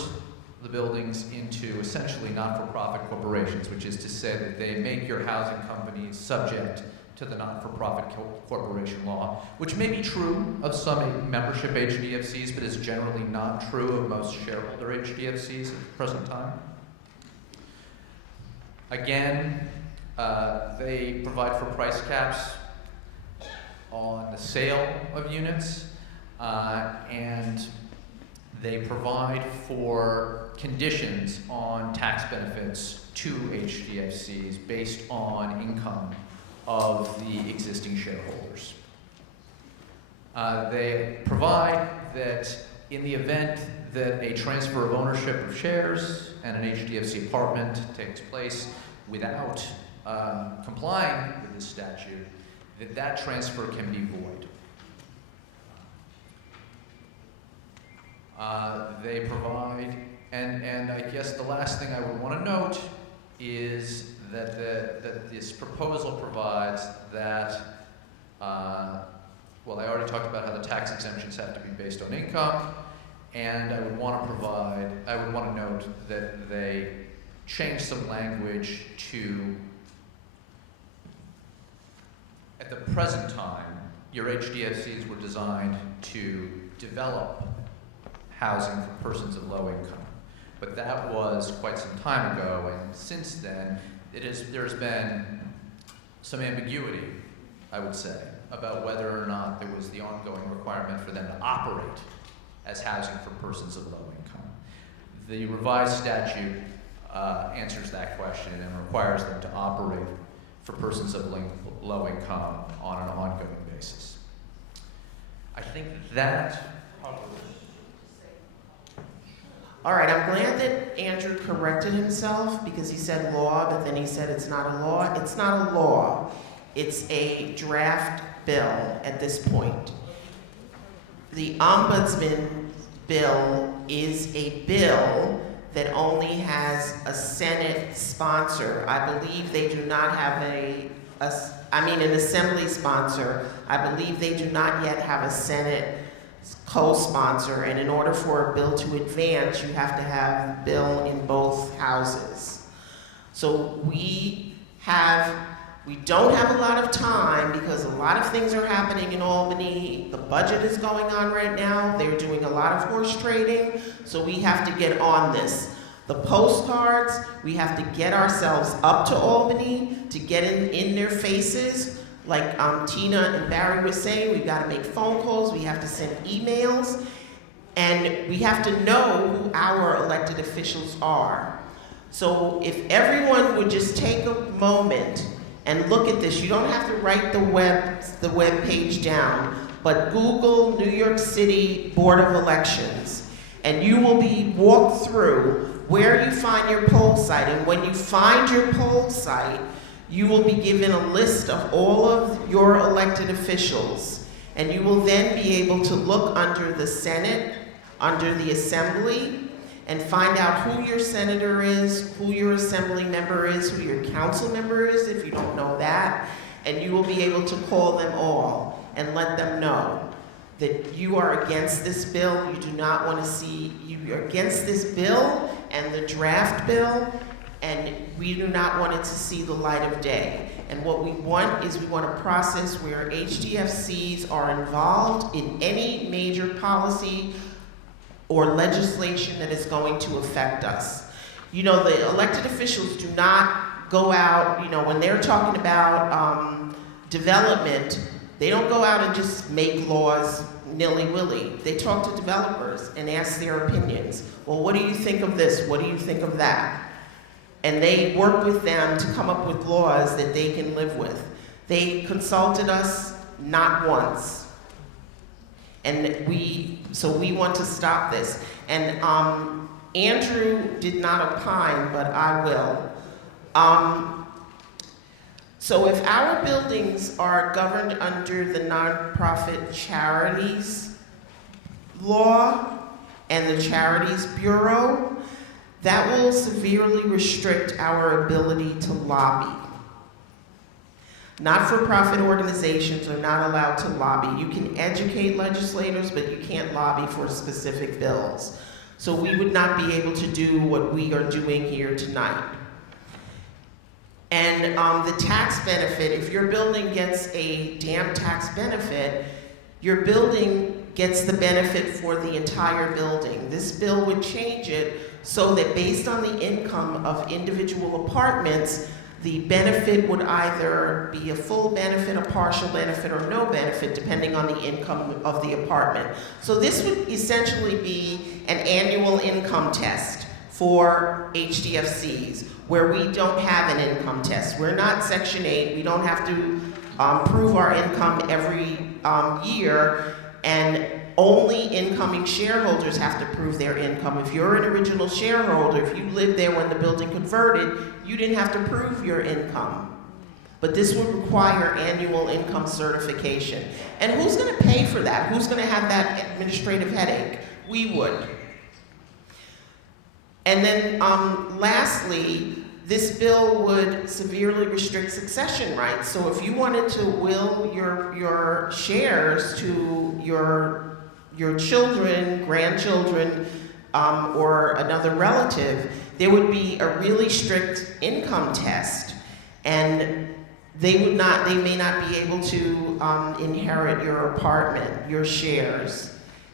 the buildings into essentially not-for-profit corporations, which is to say that they make your housing companies subject to the not-for-profit corporation law, which may be true of some membership HDFCs, but is generally not true of most shareholder HDFCs at the present time. Again, they provide for price caps on the sale of units, and they provide for conditions on tax benefits to HDFCs based on income of the existing shareholders. They provide that in the event that a transfer of ownership of shares and an HDFC apartment takes place without complying with this statute, that transfer can be void. They provide, and I guess the last thing I would want to note is that that this proposal provides that, well, I already talked about how the tax exemptions have to be based on income, and I would want to note that they change some language to, at the present time, your HDFCs were designed to develop housing for persons of low income. But that was quite some time ago, and since then, there's been some ambiguity, I would say, about whether or not there was the ongoing requirement for them to operate as housing for persons of low income. The revised statute answers that question and requires them to operate for persons of low income on an ongoing basis. I think that All right, I'm glad that Andrew corrected himself because he said law, but then he said it's not a law. It's not a law. It's a draft bill at this point. The Ombudsman bill is a bill that only has a Senate sponsor. I believe they do not have an Assembly sponsor. I believe they do not yet have a Senate co-sponsor, and in order for a bill to advance, you have to have a bill in both houses. So we don't have a lot of time because a lot of things are happening in Albany. The budget is going on right now. They're doing a lot of horse trading, so we have to get on this. The postcards, we have to get ourselves up to Albany to get in their faces. Like Tina and Barry were saying, we've got to make phone calls, we have to send emails, and we have to know who our elected officials are. So if everyone would just take a moment and look at this, you don't have to write the web page down, but Google New York City Board of Elections, and you will be walked through where you find your poll site. And when you find your poll site, you will be given a list of all of your elected officials, and you will then be able to look under the Senate, under the Assembly, and find out who your senator is, who your assembly member is, who your council member is, if you don't know that, and you will be able to call them all and let them know that you are against this bill, you do not want to see, you are against this bill and the draft bill, and we do not want it to see the light of day. And what we want is we want a process where HDFCs are involved in any major policy or legislation that is going to affect us. You know, the elected officials do not go out, you know, when they're talking about development, they don't go out and just make laws nilly-willy. They talk to developers and ask their opinions. Well, what do you think of this? What do you think of that? And they work with them to come up with laws that they can live with. They consulted us not once. And so we want to stop this. And Andrew did not opine, but I will. So if our buildings are governed under the nonprofit charities law and the Charities Bureau, that will severely restrict our ability to lobby. Not-for-profit organizations are not allowed to lobby. You can educate legislators, but you can't lobby for specific bills. So we would not be able to do what we are doing here tonight. And the tax benefit, if your building gets a damn tax benefit, your building gets the benefit for the entire building. This bill would change it so that based on the income of individual apartments, the benefit would either be a full benefit, a partial benefit, or no benefit, depending on the income of the apartment. So this would essentially be an annual income test for HDFCs, where we don't have an income test. We're not Section 8. We don't have to prove our income every year, and only incoming shareholders have to prove their income. If you're an original shareholder, if you lived there when the building converted, you didn't have to prove your income. But this would require annual income certification. And who's gonna pay for that? Who's gonna have that administrative headache? We would. And then lastly, this bill would severely restrict succession rights. So if you wanted to will your shares to your children, grandchildren, or another relative, there would be a really strict income test, and they may not be able to inherit your apartment, your shares.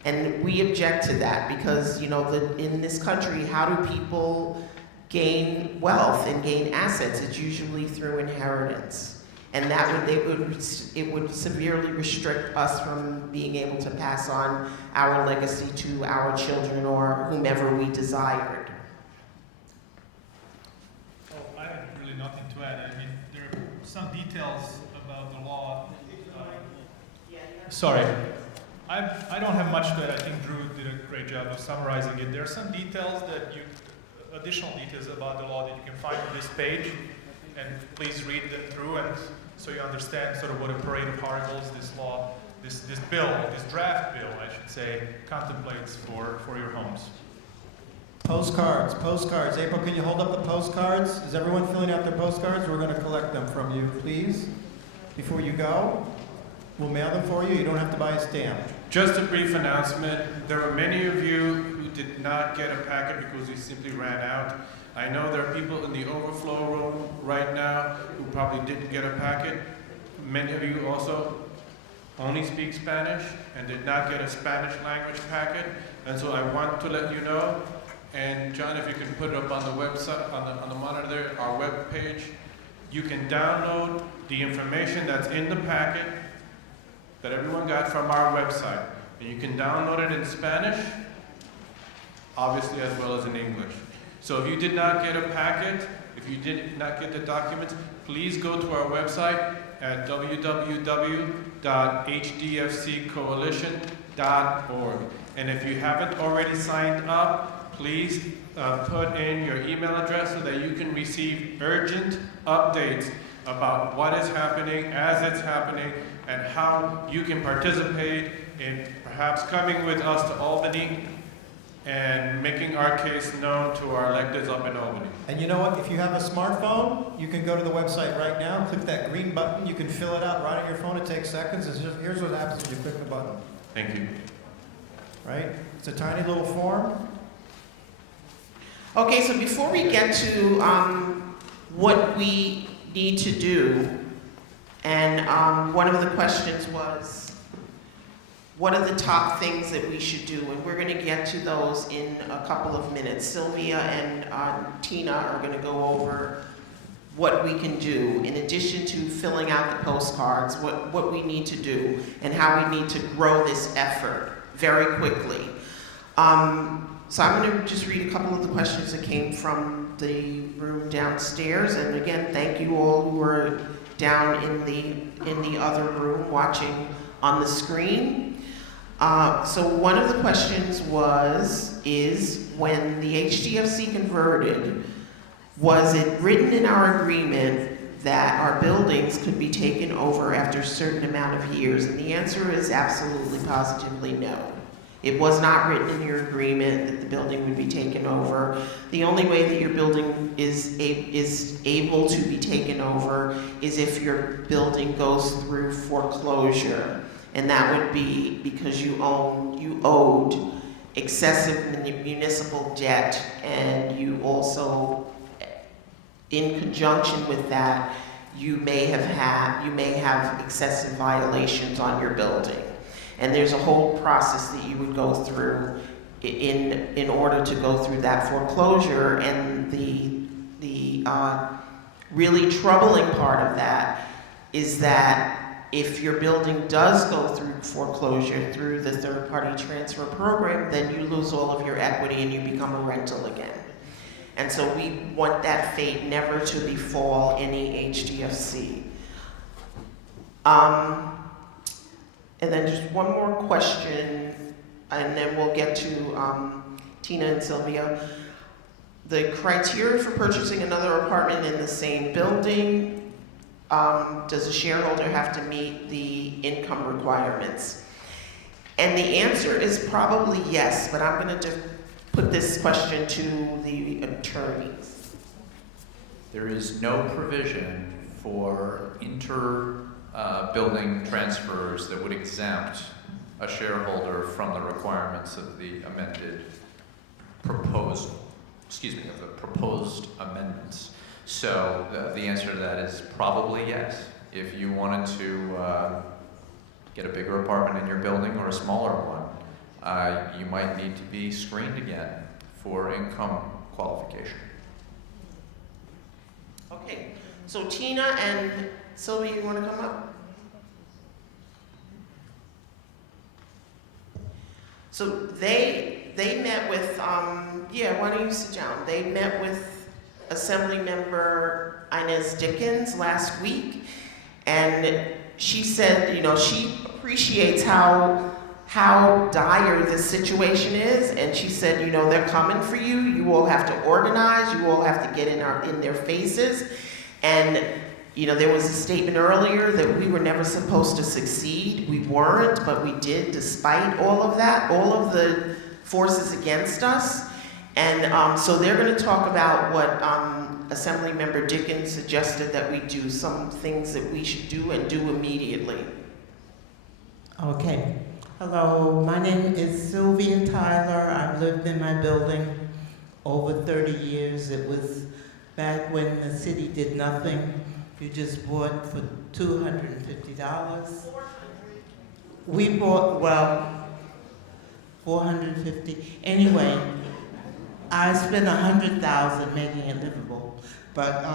And we object to that because, you know, in this country, how do people gain wealth and gain assets? It's usually through inheritance. And it would severely restrict us from being able to pass on our legacy to our children or whomever we desired. Well, I have really nothing to add. I mean, there are some details about the law. Sorry. I don't have much to add. I think Drew did a great job of summarizing it. There are some details additional details about the law that you can find on this page, and please read them through, and so you understand sort of what a parade of horribles this law, this draft bill, I should say, contemplates for your homes. Postcards. April, can you hold up the postcards? Is everyone filling out their postcards? We're going to collect them from you, please. Before you go, we'll mail them for you. You don't have to buy a stamp. Just a brief announcement. There are many of you who did not get a packet because we simply ran out. I know there are people in the overflow room right now who probably didn't get a packet. Many of you also only speak Spanish and did not get a Spanish language packet. And so I want to let you know. And John, if you can put it up on the website, on the monitor there, our web page, you can download the information that's in the packet that everyone got from our website. And you can download it in Spanish, obviously, as well as in English. So if you did not get a packet, if you did not get the documents, please go to our website at www.hdfccoalition.org. And if you haven't already signed up, please put in your email address so that you can receive urgent updates about what is happening as it's happening and how you can participate in perhaps coming with us to Albany and making our case known to our electeds up in Albany. And you know what? If you have a smartphone, you can go to the website right now, click that green button, you can fill it out right on your phone. It takes seconds. Here's what happens when you click the button. Thank you. Right? It's a tiny little form. Okay, so before we get to what we need to do, and one of the questions was, what are the top things that we should do? And we're going to get to those in a couple of minutes. Sylvia and Tina are going to go over what we can do, in addition to filling out the postcards, what we need to do, and how we need to grow this effort very quickly. So I'm going to just read a couple of the questions that came from the room downstairs. And again, thank you all who are down in the other room watching on the screen. So one of the questions is when the HDFC converted, was it written in our agreement that our buildings could be taken over after a certain amount of years? And the answer is absolutely, positively no. It was not written in your agreement that the building would be taken over. The only way that your building is able to be taken over is if your building goes through foreclosure. And that would be because you owed excessive municipal debt, and you also, in conjunction with that, you may have excessive violations on your building. And there's a whole process that you would go through in order to go through that foreclosure. And the really troubling part of that is that if your building does go through foreclosure through the third-party transfer program, then you lose all of your equity and you become a rental again. And so we want that fate never to befall any HDFC. And then just one more question, and then we'll get to Tina and Sylvia. The criteria for purchasing another apartment in the same building, does a shareholder have to meet the income requirements? And the answer is probably yes, but I'm going to put this question to the attorneys. There is no provision for building transfers that would exempt a shareholder from the requirements of the proposed amendments. So the answer to that is probably yes. If you wanted to get a bigger apartment in your building or a smaller one, you might need to be screened again for income qualification. Okay, so Tina and Sylvia, you want to come up? So they met with, why don't you sit down? They met with Assembly Member Inez Dickens last week, and she said, she appreciates how dire this situation is, and she said, they're coming for you. You all have to organize. You all have to get in their faces. And there was a statement earlier that we were never supposed to succeed. We weren't, but we did despite all of that, all of the forces against us. And so they're going to talk about what Assembly Member Dickens suggested that we do, some things that we should do and do immediately. Okay. Hello, my name is Sylvia Tyler. I've lived in my building over 30 years. It was back when the city did nothing. You just bought for $250. We bought, well, 450. Anyway, I spent 100,000 making it livable. But,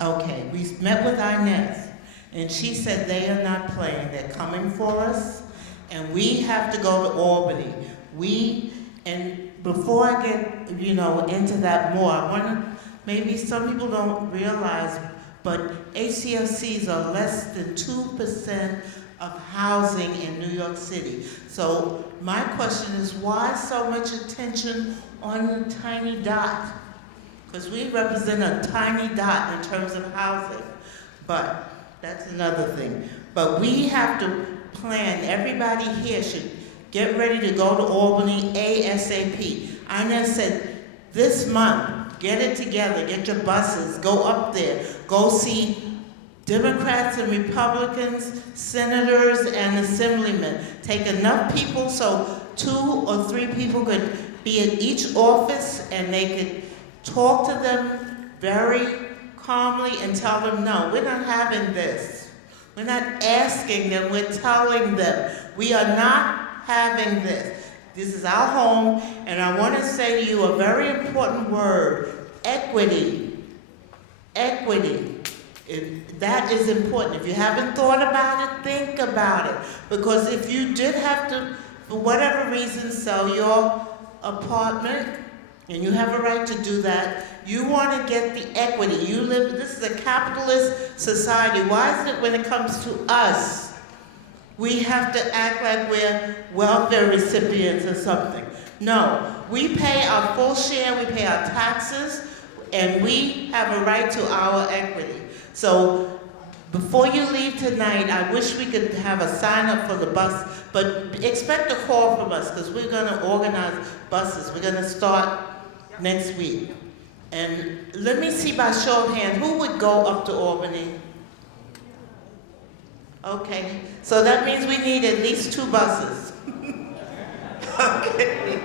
okay, we met with Inez, and she said they are not playing. They're coming for us, and we have to go to Albany. And before I get, into that more, I want to, maybe some people don't realize, but HDFCs are less than 2% of housing in New York City. So my question is, why so much attention on a tiny dot? Because we represent a tiny dot in terms of housing, but that's another thing. But we have to plan, everybody here should get ready to go to Albany ASAP. Inez said, this month, get it together, get your buses, go up there, go see Democrats and Republicans, senators and assemblymen. Take enough people so 2 or 3 people could be at each office and they could talk to them very calmly and tell them, no, we're not having this. We're not asking them, we're telling them. We are not having this. This is our home, and I want to say to you a very important word, equity. Equity. That is important. If you haven't thought about it, think about it. Because if you did have to, for whatever reason, sell your apartment, and you have a right to do that, you want to get the equity. This is a capitalist society. Why is it when it comes to us, we have to act like we're welfare recipients or something? No, we pay our full share, we pay our taxes, and we have a right to our equity. So before you leave tonight, I wish we could have a sign up for the bus, but expect a call from us because we're going to organize buses. We're going to start next week. And let me see by show of hands, who would go up to Albany? Okay, so that means we need at least 2 buses. Okay.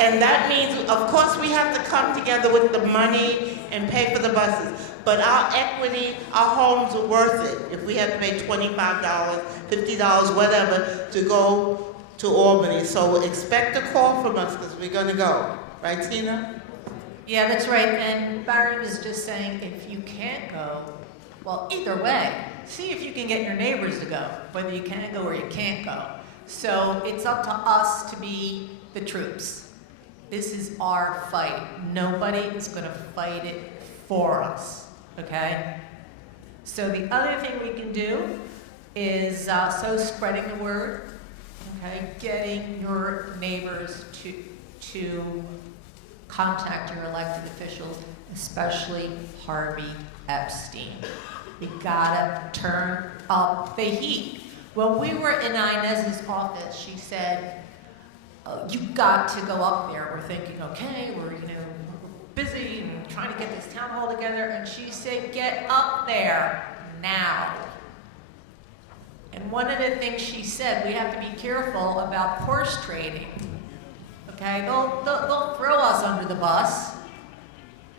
And that means, of course, we have to come together with the money and pay for the buses. But our equity, our homes are worth it if we have to pay $25, $50, whatever, to go to Albany. So expect a call from us because we're going to go. Right, Tina? Yeah, that's right. And Barry was just saying, if you can't go, well, either way, see if you can get your neighbors to go, whether you can go or you can't go. So it's up to us to be the troops. This is our fight. Nobody is going to fight it for us, okay? So the other thing we can do is spreading the word, okay? Getting your neighbors to contact your elected officials, especially Harvey Epstein. We gotta turn up the heat. When we were in Inez's office, she said, oh, you got to go up there. We're thinking, okay, we're busy and trying to get this town hall together. And she said, get up there now. And one of the things she said, we have to be careful about horse trading. Okay, they'll throw us under the bus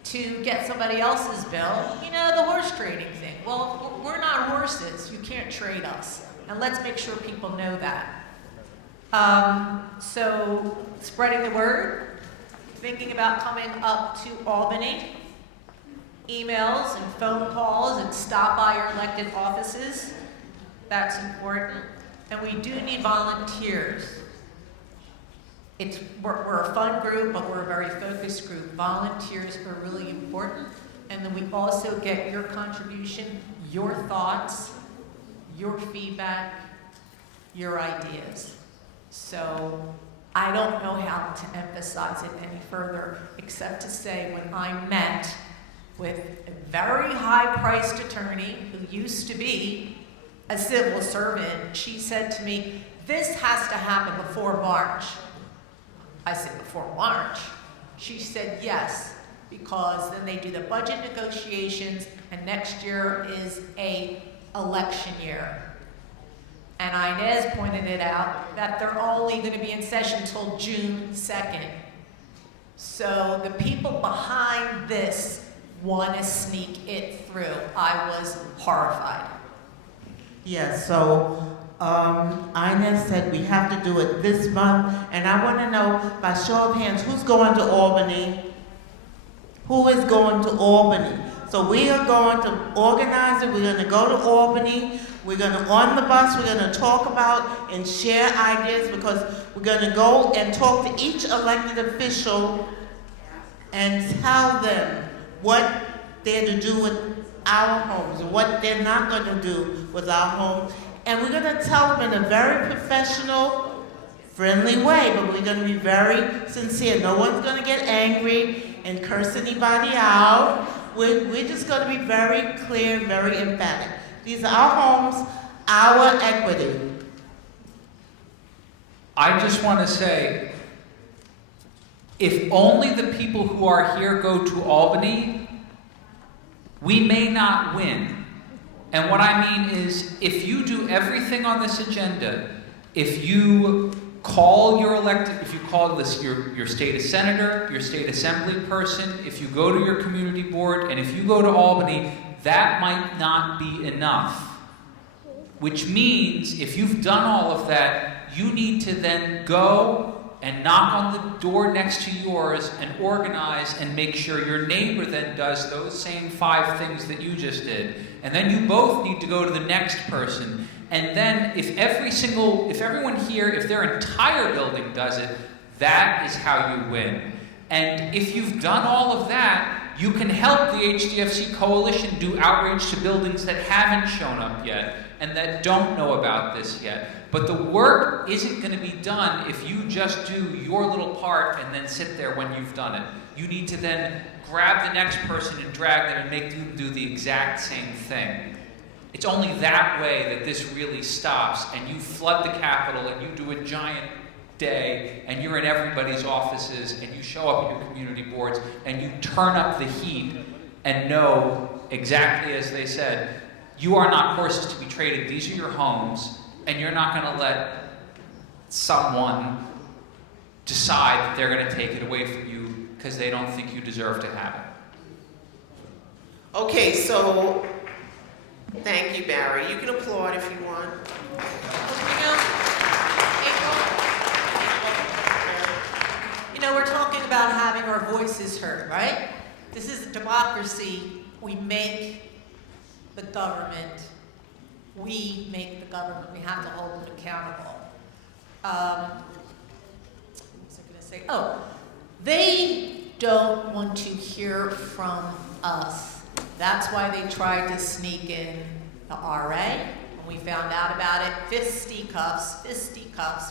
to get somebody else's bill. The horse trading thing. Well, we're not horses. You can't trade us. And let's make sure people know that. So spreading the word, thinking about coming up to Albany, emails and phone calls and stop by your elected offices. That's important. And we do need volunteers. We're a fun group, but we're a very focused group. Volunteers are really important. And then we also get your contribution, your thoughts, your feedback, your ideas. So I don't know how to emphasize it any further, except to say when I met with a very high-priced attorney who used to be a civil servant, she said to me, this has to happen before March. I said, before March? She said, yes, because then they do the budget negotiations, and next year is an election year. And Inez pointed it out that they're only going to be in session till June 2nd. So the people behind this want to sneak it through. I was horrified. Yes, so Inez said we have to do it this month, and I want to know, by show of hands, who's going to Albany? Who is going to Albany? So we are going to organize it. We're going to go to Albany. We're going to, on the bus, we're going to talk about and share ideas, because we're going to go and talk to each elected official and tell them what they're to do with our homes and what they're not going to do with our homes. And we're going to tell them in a very professional, friendly way, but we're going to be very sincere. No one's going to get angry and curse anybody out. We're just going to be very clear, very emphatic. These are our homes, our equity. I just want to say, if only the people who are here go to Albany, we may not win. And what I mean is, if you do everything on this agenda, if you call your elected, if you call this your state senator, your state assembly person, if you go to your community board, and if you go to Albany, that might not be enough. Which means, if you've done all of that, you need to then go and knock on the door next to yours and organize and make sure your neighbor then does those same 5 things that you just did. And then you both need to go to the next person. And then if everyone here, if their entire building does it, that is how you win. And if you've done all of that, you can help the HDFC Coalition do outreach to buildings that haven't shown up yet and that don't know about this yet. But the work isn't going to be done if you just do your little part and then sit there when you've done it. You need to then grab the next person and drag them and make them do the exact same thing. It's only that way that this really stops, and you flood the Capitol and you do a giant day and you're in everybody's offices and you show up at your community boards and you turn up the heat and know exactly as they said, you are not horses to be traded. These are your homes, and you're not going to let someone decide that they're going to take it away from you because they don't think you deserve to have it. Okay, so thank you, Barry. You can applaud if you want. You know, we're talking about having our voices heard, right? This is a democracy. We make the government. We make the government. We have to hold them accountable. What was I going to say? Oh, they don't want to hear from us. That's why they tried to sneak in the RA. When we found out about it, fisticuffs,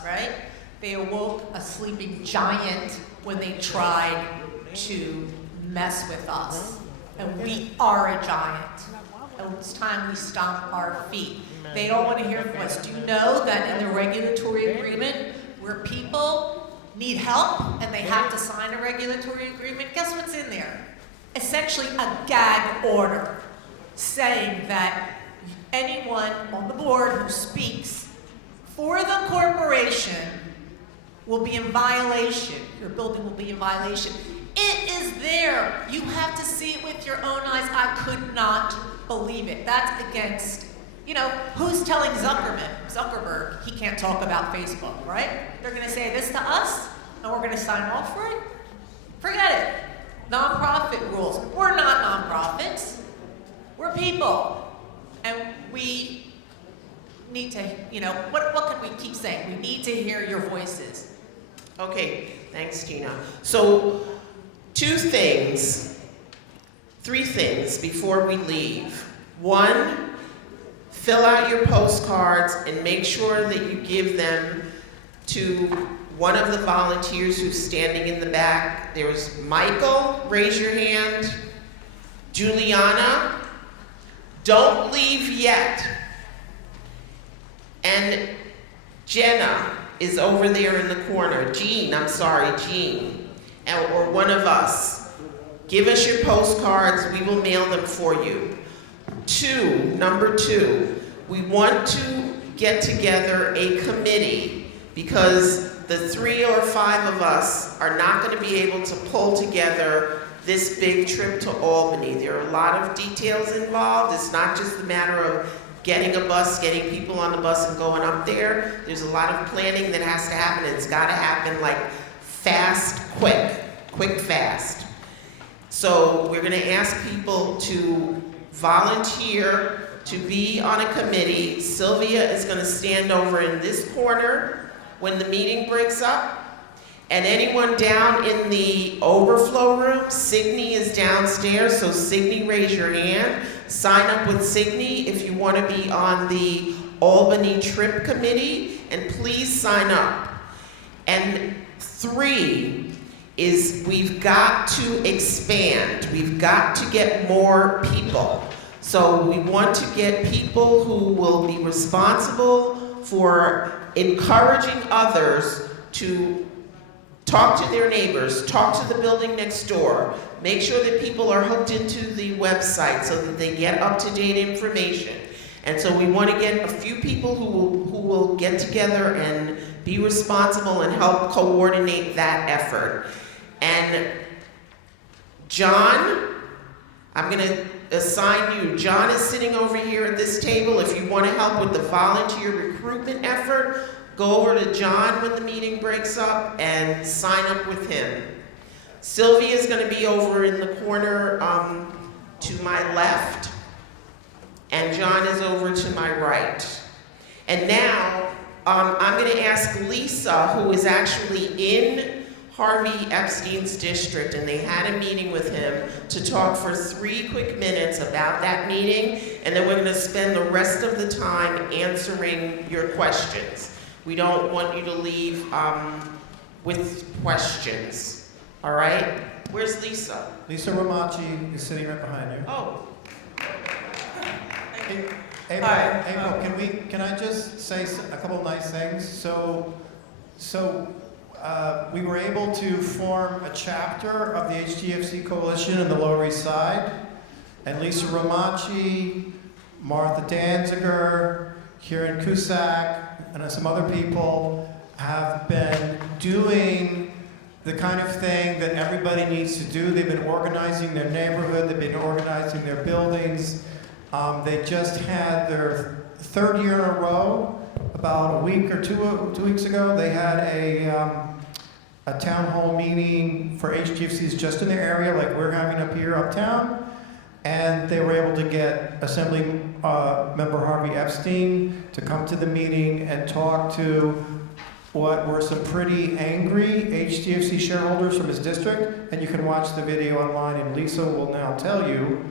right? They awoke a sleeping giant when they tried to mess with us. And we are a giant. And it's time we stomp our feet. They don't want to hear from us. Do you know that in the regulatory agreement, where people need help and they have to sign a regulatory agreement, guess what's in there? Essentially a gag order saying that anyone on the board who speaks for the corporation will be in violation. Your building will be in violation. It is there. You have to see it with your own eyes. I could not believe it. That's against, you know, who's telling Zuckerberg he can't talk about Facebook, right? They're going to say this to us, and we're going to sign off for it? Forget it. Nonprofit rules. We're not nonprofits. We're people. And we need to, you know, what can we keep saying? We need to hear your voices. Okay, thanks, Gina. So, 3 things before we leave. 1, fill out your postcards and make sure that you give them to one of the volunteers who's standing in the back. There's Michael, raise your hand. Juliana, don't leave yet. And Jenna is over there in the corner. Jean, or one of us. Give us your postcards, we will mail them for you. Number two, we want to get together a committee, because the 3 or 5 of us are not going to be able to pull together this big trip to Albany. There are a lot of details involved. It's not just a matter of getting a bus, getting people on the bus and going up there. There's a lot of planning that has to happen. It's got to happen like fast, quick, fast. So we're going to ask people to volunteer to be on a committee. Sylvia is going to stand over in this corner when the meeting breaks up. And anyone down in the overflow room, Signe is downstairs, so Signe, raise your hand. Sign up with Signe if you want to be on the Albany Trip Committee, and please sign up. And 3 is we've got to expand. We've got to get more people. So we want to get people who will be responsible for encouraging others to talk to their neighbors, talk to the building next door, make sure that people are hooked into the website so that they get up-to-date information. And so we want to get a few people who will get together and be responsible and help coordinate that effort. And John, I'm going to assign you. John is sitting over here at this table. If you want to help with the volunteer recruitment effort, go over to John when the meeting breaks up and sign up with him. Sylvia is going to be over in the corner to my left, and John is over to my right. And now I'm going to ask Lisa, who is actually in Harvey Epstein's district, and they had a meeting with him, to talk for 3 quick minutes about that meeting, and then we're going to spend the rest of the time answering your questions. We don't want you to leave with questions, all right? Where's Lisa? Lisa Romaci is sitting right behind you. Oh. April, can I just say a couple of nice things? So we were able to form a chapter of the HDFC coalition in the Lower East Side, and Lisa Romaci, Martha Danziger, Kieran Cusack, and some other people have been doing the kind of thing that everybody needs to do. They've been organizing their neighborhood, they've been organizing their buildings. They just had their 3rd year in a row. About a week or 2 weeks ago, they had a town hall meeting for HDFCs just in their area, like we're having up here, Uptown. And they were able to get Assembly Member Harvey Epstein to come to the meeting and talk to what were some pretty angry HDFC shareholders from his district. And you can watch the video online, and Lisa will now tell you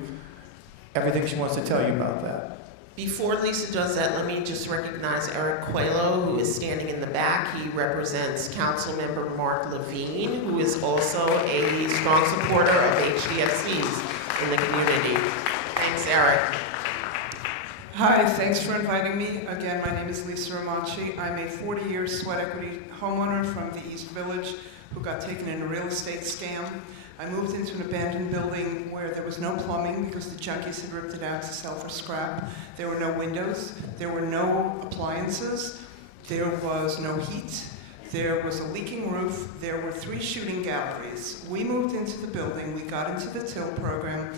everything she wants to tell you about that. Before Lisa does that, let me just recognize Eric Coelho, who is standing in the back. He represents Councilmember Mark Levine, who is also a strong supporter of HDFCs in the community. Thanks, Eric. Hi, thanks for inviting me. Again, my name is Lisa Romaci. I'm a 40-year sweat equity homeowner from the East Village who got taken in a real estate scam. I moved into an abandoned building where there was no plumbing because the junkies had ripped it out to sell for scrap. There were no windows. There were no appliances. There was no heat. There was a leaking roof. There were 3 shooting galleries. We moved into the building. We got into the TIL program.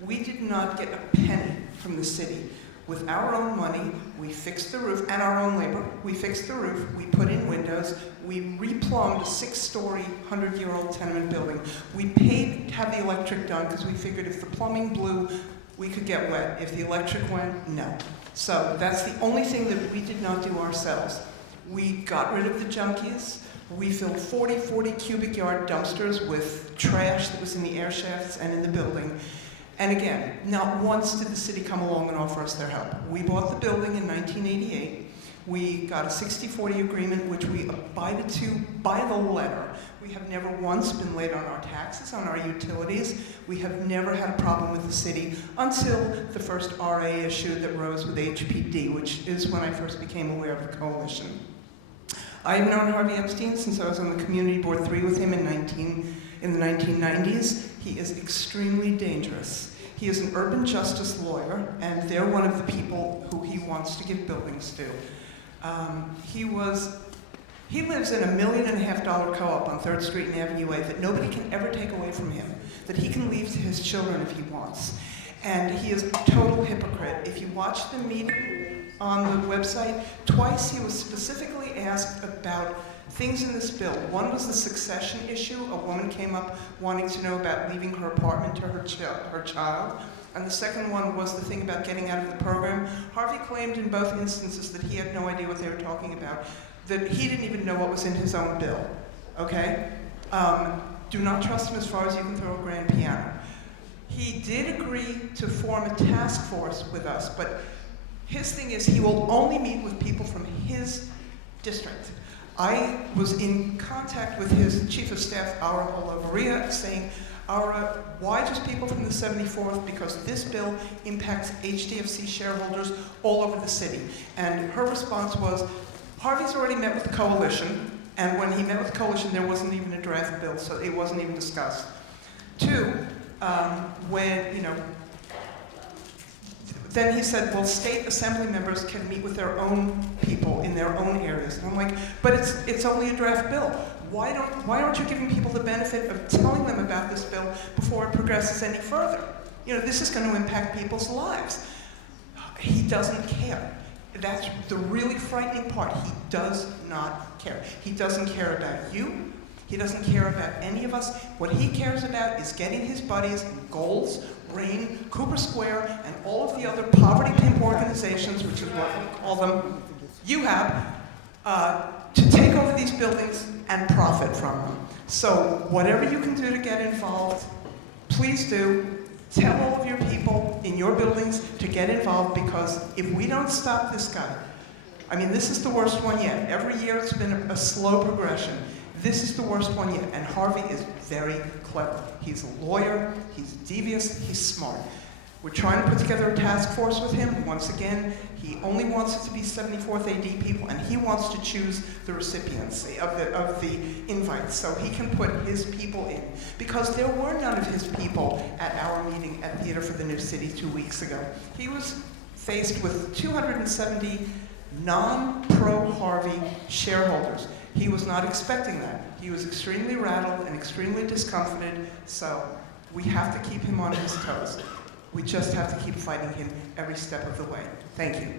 We did not get a penny from the city. With our own money, we fixed the roof, and our own labor. We fixed the roof. We put in windows. We replumbed a 6-story, 100-year-old tenement building. We paid to have the electric done because we figured if the plumbing blew, we could get wet. If the electric went, no. So that's the only thing that we did not do ourselves. We got rid of the junkies. We filled 40 cubic yard dumpsters with trash that was in the air shafts and in the building. And again, not once did the city come along and offer us their help. We bought the building in 1988. We got a 60-40 agreement, which we abided to by the letter. We have never once been late on our taxes, on our utilities. We have never had a problem with the city until the first RA issue that rose with HPD, which is when I first became aware of the coalition. I've known Harvey Epstein since I was on the Community Board 3 with him in the 1990s. He is extremely dangerous. He is an urban justice lawyer, and they're one of the people who he wants to give buildings to. He lives in $1.5 million co-op on 3rd Street and Avenue A that nobody can ever take away from him, that he can leave to his children if he wants. And he is a total hypocrite. If you watch the meeting on the website, twice he was specifically asked about things in this bill. One was the succession issue. A woman came up wanting to know about leaving her apartment to her child. And the second one was the thing about getting out of the program. Harvey claimed in both instances that he had no idea what they were talking about, that he didn't even know what was in his own bill, okay? Do not trust him as far as you can throw a grand piano. He did agree to form a task force with us, but his thing is he will only meet with people from his district. I was in contact with his chief of staff, Aura Olavarria, saying, Aura, why just people from the 74th? Because this bill impacts HDFC shareholders all over the city. And her response was, Harvey's already met with the coalition, and when he met with the coalition, there wasn't even a draft bill, so it wasn't even discussed. Two, then he said, well, state assembly members can meet with their own people in their own areas. And I'm like, but it's only a draft bill. Why aren't you giving people the benefit of telling them about this bill before it progresses any further? You know, this is going to impact people's lives. He doesn't care. That's the really frightening part. He does not care. He doesn't care about you. He doesn't care about any of us. What he cares about is getting his buddies in Goals, Rain, Cooper Square, and all of the other poverty pimp organizations, which is what we call them, you have, to take over these buildings and profit from them. So whatever you can do to get involved, please do. Tell all of your people in your buildings to get involved, because if we don't stop this guy, I mean, this is the worst one yet. Every year it's been a slow progression. This is the worst one yet, and Harvey is very clever. He's a lawyer, he's devious, he's smart. We're trying to put together a task force with him. Once again, he only wants it to be 74th AD people, and he wants to choose the recipients of the invites, so he can put his people in. Because there were none of his people at our meeting at Theater for the New City 2 weeks ago. He was faced with 270 non-pro-Harvey shareholders. He was not expecting that. He was extremely rattled and extremely discomfited, so we have to keep him on his toes. We just have to keep fighting him every step of the way. Thank you.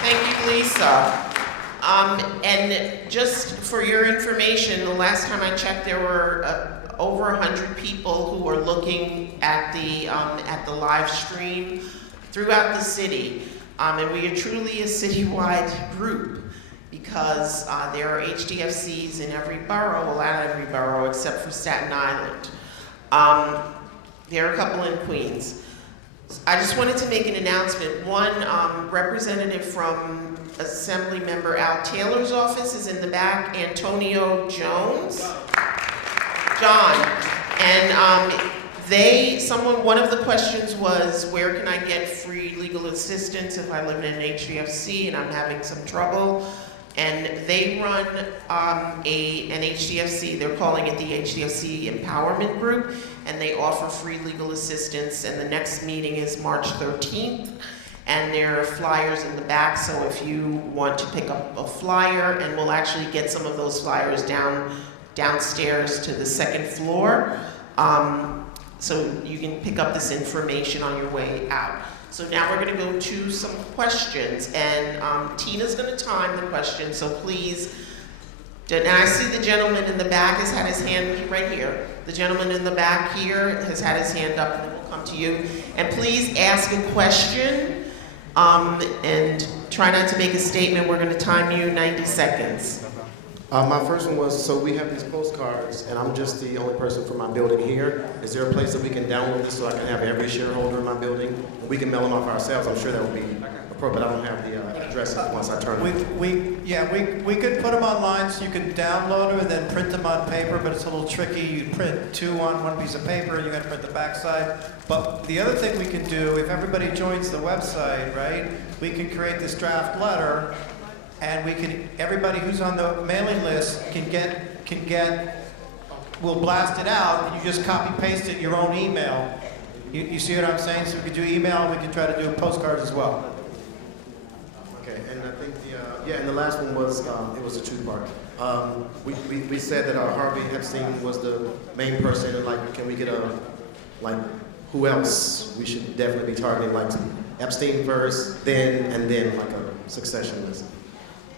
Thank you, Lisa. And just for your information, the last time I checked, there were over 100 people who were looking at the live stream throughout the city. And we are truly a citywide group, because there are HDFCs in every borough, well, not every borough except for Staten Island. There are a couple in Queens. I just wanted to make an announcement. One representative from Assembly Member Al Taylor's office is in the back, Antonio Jones. John. And one of the questions was, where can I get free legal assistance if I live in an HDFC and I'm having some trouble? And they run an HDFC, they're calling it the HDFC Empowerment Group, and they offer free legal assistance, and the next meeting is March 13th, and there are flyers in the back, so if you want to pick up a flyer, and we'll actually get some of those flyers downstairs to the second floor, so you can pick up this information on your way out. So now we're going to go to some questions, and Tina's going to time the questions, so please. And I see the gentleman in the back has had his hand right here. The gentleman in the back here has had his hand up, and then we'll come to you. And please ask a question, and try not to make a statement. We're going to time you 90 seconds. My first one was, so we have these postcards, and I'm just the only person from my building here. Is there a place that we can download this so I can have every shareholder in my building? We can mail them off ourselves. I'm sure that would be appropriate. I don't have the addresses once I turn them. We could put them online so you can download them and then print them on paper, but it's a little tricky. You print two on one piece of paper, and you got to print the backside. But the other thing we can do, if everybody joins the website, right, we can create this draft letter. And everybody who's on the mailing list we'll blast it out, and you just copy paste it your own email, You see what I'm saying? So we could do email, we could try to do postcards as well. Okay, and I think and the last one was, it was a two-part. We said that Harvey Epstein was the main person, and like, can we get who else we should definitely be targeting, like Epstein first, then, and then like a succession list?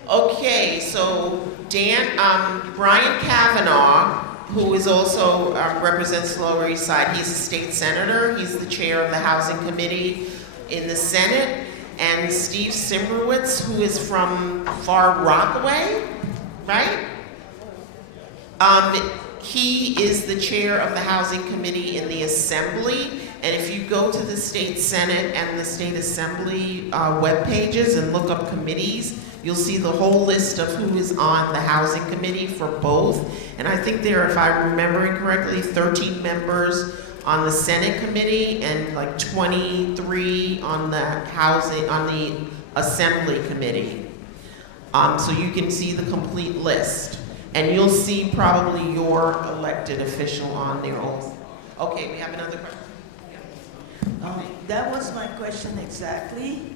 Okay, so Brian Kavanaugh, who is also represents Lower East Side, he's a state senator. He's the chair of the Housing Committee in the Senate. And Steve Simrowitz, who is from Far Rockaway, right? He is the chair of the Housing Committee in the Assembly. And if you go to the State Senate and the State Assembly web pages and look up committees, you'll see the whole list of who is on the Housing Committee for both. And I think there are, if I'm remembering correctly, 13 members on the Senate Committee and like 23 on the Assembly Committee. So you can see the complete list. And you'll see probably your elected official on there also. Okay, we have another question. That was my question exactly.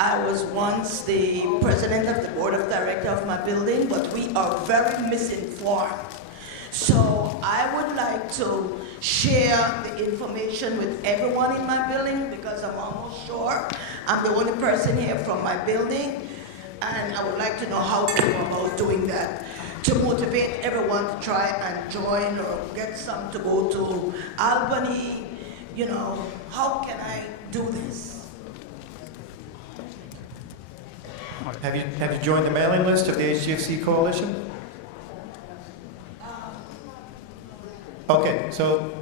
I was once the president of the board of directors of my building, but we are very misinformed. So I would like to share the information with everyone in my building because I'm almost sure I'm the only person here from my building, and I would like to know how to go about doing that to motivate everyone to try and join or get some to go to Albany. You know, how can I do this? Have you joined the mailing list of the HDFC Coalition? Okay, so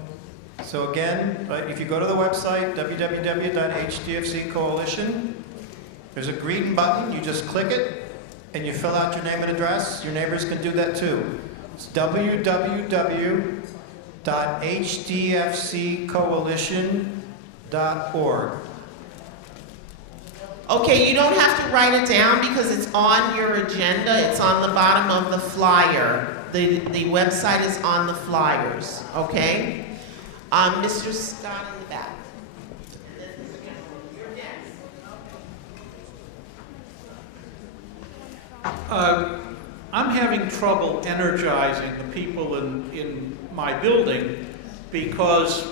again, if you go to the website, www.hdfc Coalition, there's a green button, you just click it, and you fill out your name and address. Your neighbors can do that too. It's www.hdfccoalition.org. Okay, you don't have to write it down because it's on your agenda. It's on the bottom of the flyer. The website is on the flyers, okay? Mr. Scott in the back. You're next. I'm having trouble energizing the people in my building because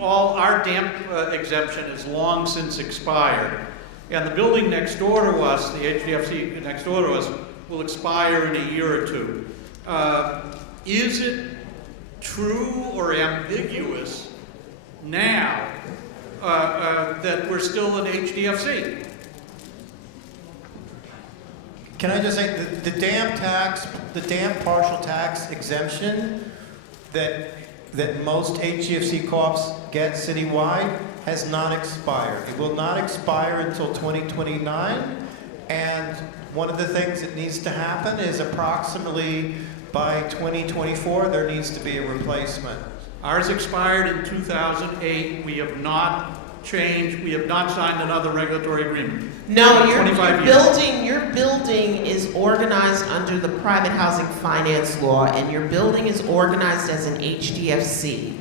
our damp exemption is long since expired. And the building next door to us, the HDFC next door to us, will expire in a year or two. Is it true or ambiguous now that we're still an HDFC? Can I just say the damp partial tax exemption that most HDFC co-ops get citywide has not expired. It will not expire until 2029, and one of the things that needs to happen is approximately by 2024 there needs to be a replacement. Ours expired in 2008. We have not changed. We have not signed another regulatory agreement. No, your building is organized under the private housing finance law, and your building is organized as an HDFC.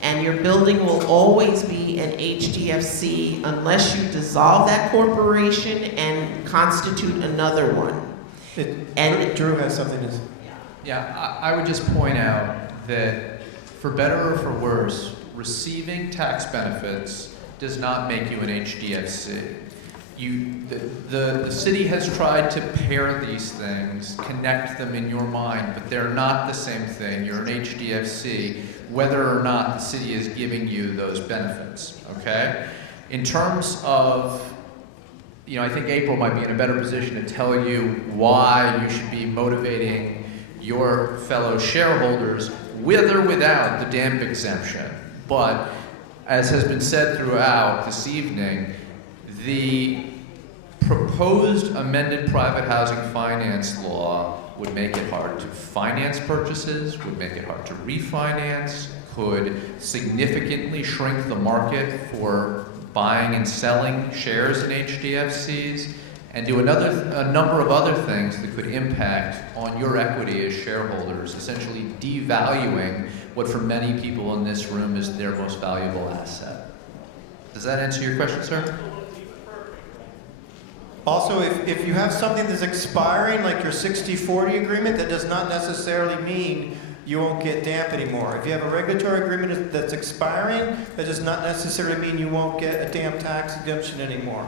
And your building will always be an HDFC unless you dissolve that corporation and constitute another one. Drew has something to say. Yeah, I would just point out that for better or for worse, receiving tax benefits does not make you an HDFC. The city has tried to pair these things, connect them in your mind, but they're not the same thing. You're an HDFC, whether or not the city is giving you those benefits, okay? In terms of, I think April might be in a better position to tell you why you should be motivating your fellow shareholders with or without the damp exemption. But as has been said throughout this evening, the proposed amended private housing finance law would make it hard to finance purchases, would make it hard to refinance, could significantly shrink the market for buying and selling shares in HDFCs, and do a number of other things that could impact on your equity as shareholders, essentially devaluing what for many people in this room is their most valuable asset. Does that answer your question, sir? Also, if you have something that's expiring, like your 60/40 agreement, that does not necessarily mean you won't get damp anymore. If you have a regulatory agreement that's expiring, that does not necessarily mean you won't get a damp tax exemption anymore.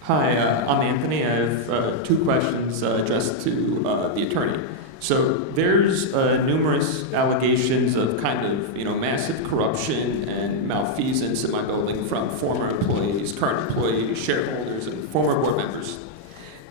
Hi, I'm Anthony. I have two questions addressed to the attorney. So there's numerous allegations of kind of, massive corruption and malfeasance in my building from former employees, current employees, shareholders, and former board members.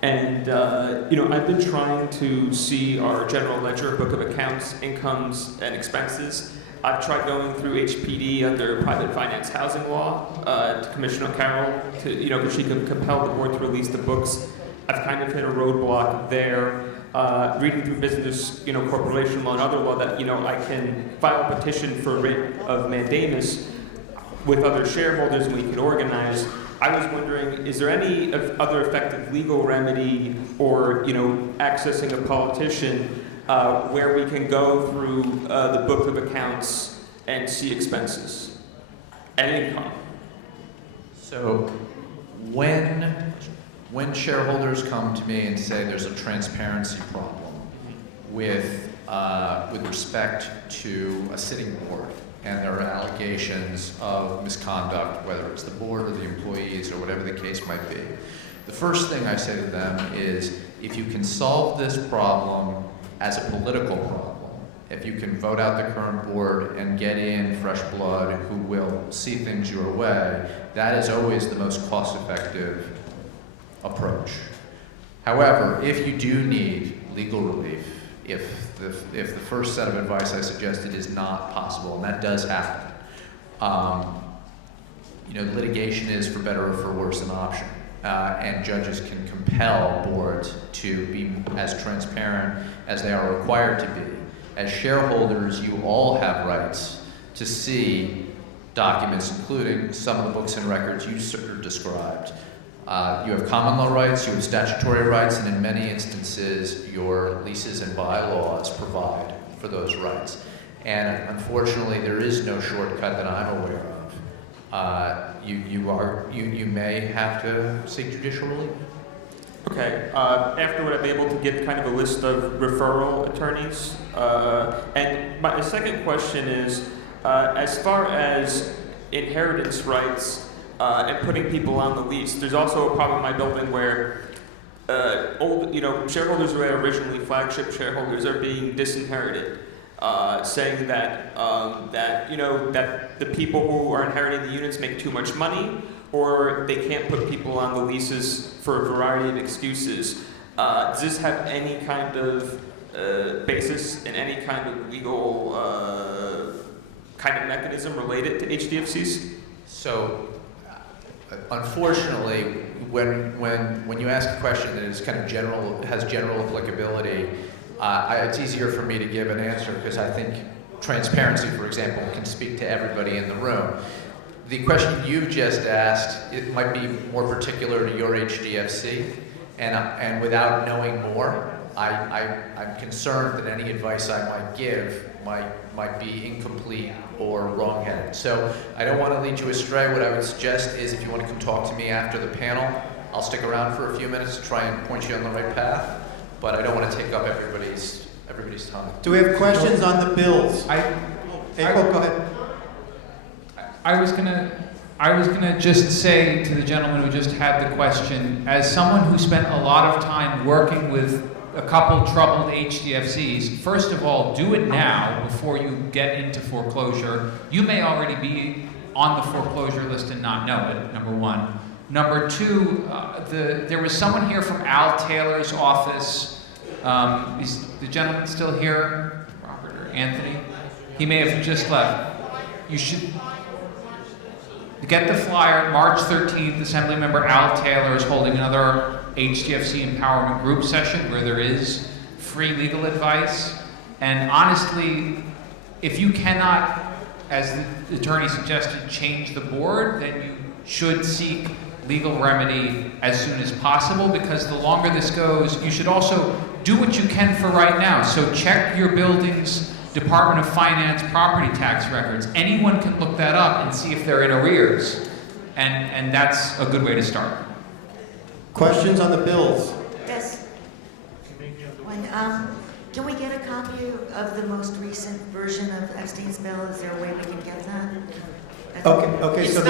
And, I've been trying to see our general ledger, book of accounts, incomes, and expenses. I've tried going through HPD under private finance housing law to Commissioner Carroll to, but she could compel the board to release the books. I've kind of hit a roadblock there. Reading through business, corporation law and other law that, I can file a petition for writ of mandamus with other shareholders and we can organize. I was wondering, is there any other effective legal remedy or, accessing a politician where we can go through the book of accounts and see expenses and income? So when shareholders come to me and say there's a transparency problem with respect to a sitting board and there are allegations of misconduct, whether it's the board or the employees or whatever the case might be, the first thing I say to them is, if you can solve this problem as a political problem, if you can vote out the current board and get in fresh blood who will see things your way, that is always the most cost-effective approach. However, if you do need legal relief, if the first set of advice I suggested is not possible, and that does happen, litigation is, for better or for worse, an option. And judges can compel boards to be as transparent as they are required to be. As shareholders, you all have rights to see documents, including some of the books and records you described. You have common law rights, you have statutory rights, and in many instances, your leases and bylaws provide for those rights. And unfortunately, there is no shortcut that I'm aware of. You may have to seek judicial relief. Okay, afterward I'll be able to get kind of a list of referral attorneys. And my second question is, as far as inheritance rights and putting people on the lease, there's also a problem in my building where shareholders who are originally flagship shareholders are being disinherited, saying that that the people who are inheriting the units make too much money, or they can't put people on the leases for a variety of excuses. Does this have any kind of basis in any kind of legal kind of mechanism related to HDFCs? So, unfortunately, when you ask a question that is kind of has general applicability, it's easier for me to give an answer because I think transparency, for example, can speak to everybody in the room. The question you just asked, it might be more particular to your HDFC, and without knowing more, I'm concerned that any advice I might give might be incomplete or wrong-headed. So I don't want to lead you astray. What I would suggest is if you want to come talk to me after the panel, I'll stick around for a few minutes to try and point you on the right path, but I don't want to take up everybody's time. Do we have questions on the bills? April, go ahead. I was gonna just say to the gentleman who just had the question, as someone who spent a lot of time working with a couple troubled HDFCs, first of all, do it now before you get into foreclosure. You may already be on the foreclosure list and not know it, number one. Number two, there was someone here from Al Taylor's office. Is the gentleman still here? Robert or Anthony? He may have just left. You should get the flyer. March 13th, Assemblymember Al Taylor is holding another HDFC Empowerment Group session where there is free legal advice. And honestly, if you cannot, as the attorney suggested, change the board, then you should seek legal remedy as soon as possible, because the longer this goes, you should also do what you can for right now. So check your building's Department of Finance property tax records. Anyone can look that up and see if they're in arrears. And that's a good way to start. Questions on the bills? Yes. Can we get a copy of the most recent version of Epstein's bill? Is there a way we can get that? Okay, It's so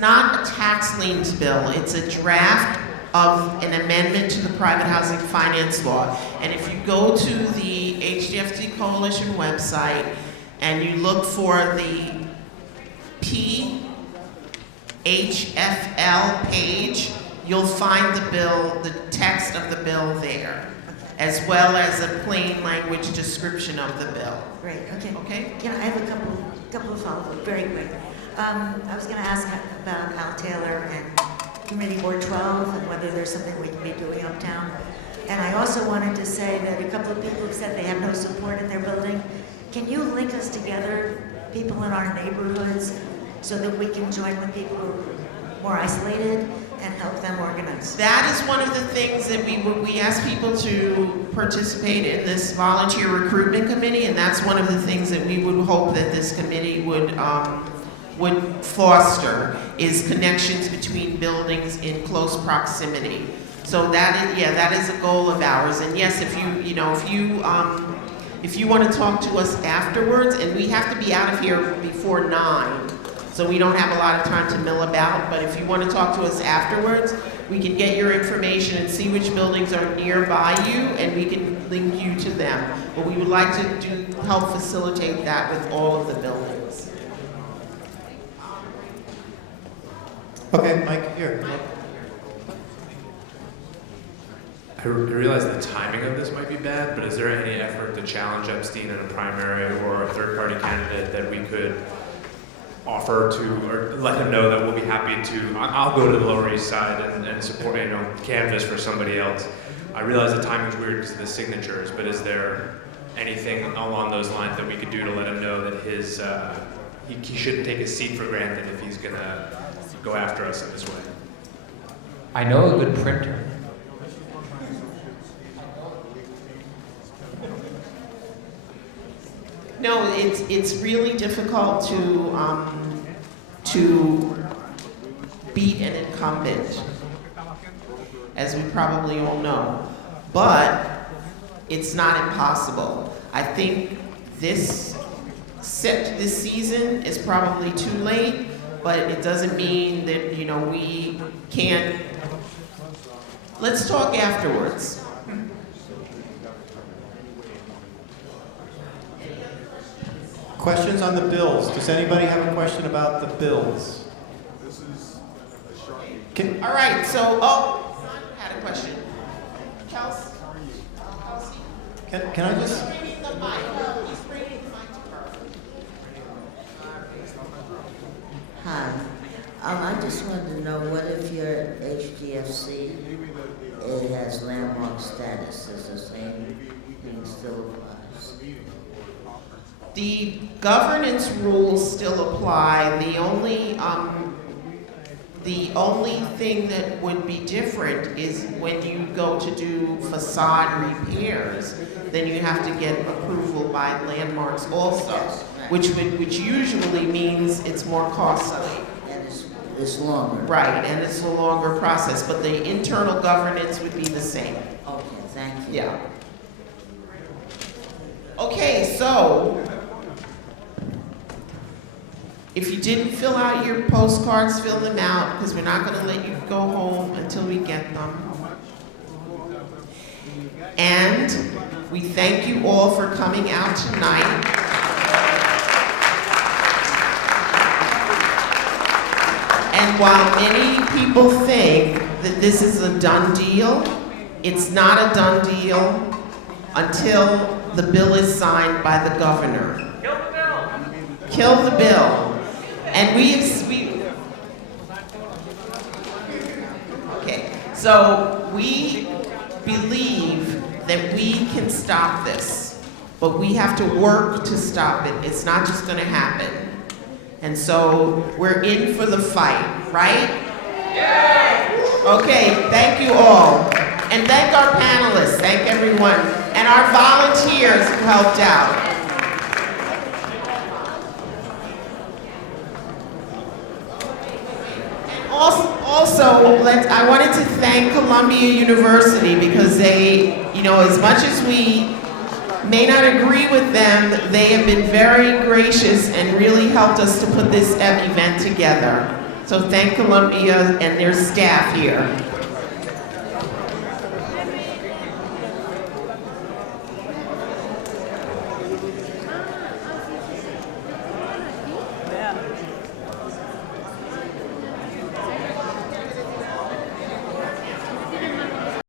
not a tax liens bill. It's a draft of an amendment to the private housing finance law. And if you go to the HDFC Coalition website and you look for the PHFL page, you'll find the bill, the text of the bill there, as well as a plain language description of the bill. Great, okay. Okay? I have a couple of follow-up, very quick. I was going to ask about Al Taylor and Committee Board 12 and whether there's something we can be doing uptown. And I also wanted to say that a couple of people have said they have no support in their building. Can you link us together, people in our neighborhoods, so that we can join with people who are more isolated and help them organize? That is one of the things that we ask people to participate in this volunteer recruitment committee, and that's one of the things that we would hope that this committee would foster, is connections between buildings in close proximity. So that is a goal of ours. And yes, if you want to talk to us afterwards, and we have to be out of here before 9, so we don't have a lot of time to mill about, but if you want to talk to us afterwards, we can get your information and see which buildings are nearby you, and we can link you to them. But we would like to help facilitate that with all of the buildings. Okay, Mike, here. I realize the timing of this might be bad, but is there any effort to challenge Epstein in a primary or a third-party candidate that we could offer to, or let him know that we'll be happy to? I'll go to the Lower East Side and support, canvass for somebody else. I realize the timing's weird because of the signatures, but is there anything along those lines that we could do to let him know that he shouldn't take his seat for granted if he's gonna go after us in this way? I know a good printer. No, it's really difficult to beat an incumbent, as we probably all know. But it's not impossible. I think this season is probably too late, but it doesn't mean that we can't. Let's talk afterwards. Questions on the bills? Does anybody have a question about the bills? All right, so, I had a question. Kelsey? Can I just? Hi. I just wanted to know, what if your HDFC, it has landmark status? Does the same thing still applies? The governance rules still apply. The only thing that would be different is when you go to do facade repairs, then you have to get approval by landmarks also, which usually means it's more costly. And it's longer. Right, and it's a longer process, but the internal governance would be the same. Okay, thank you. Yeah. Okay, so if you didn't fill out your postcards, fill them out, because we're not going to let you go home until we get them. And we thank you all for coming out tonight. And while many people think that this is a done deal, it's not a done deal until the bill is signed by the governor. Kill the bill. Kill the bill. And so we believe that we can stop this, but we have to work to stop it. It's not just going to happen. And so we're in for the fight, right? Yes! Okay, thank you all. And thank our panelists, thank everyone, and our volunteers who helped out. I wanted to thank Columbia University because they, as much as we may not agree with them, they have been very gracious and really helped us to put this event together. So thank Columbia and their staff here.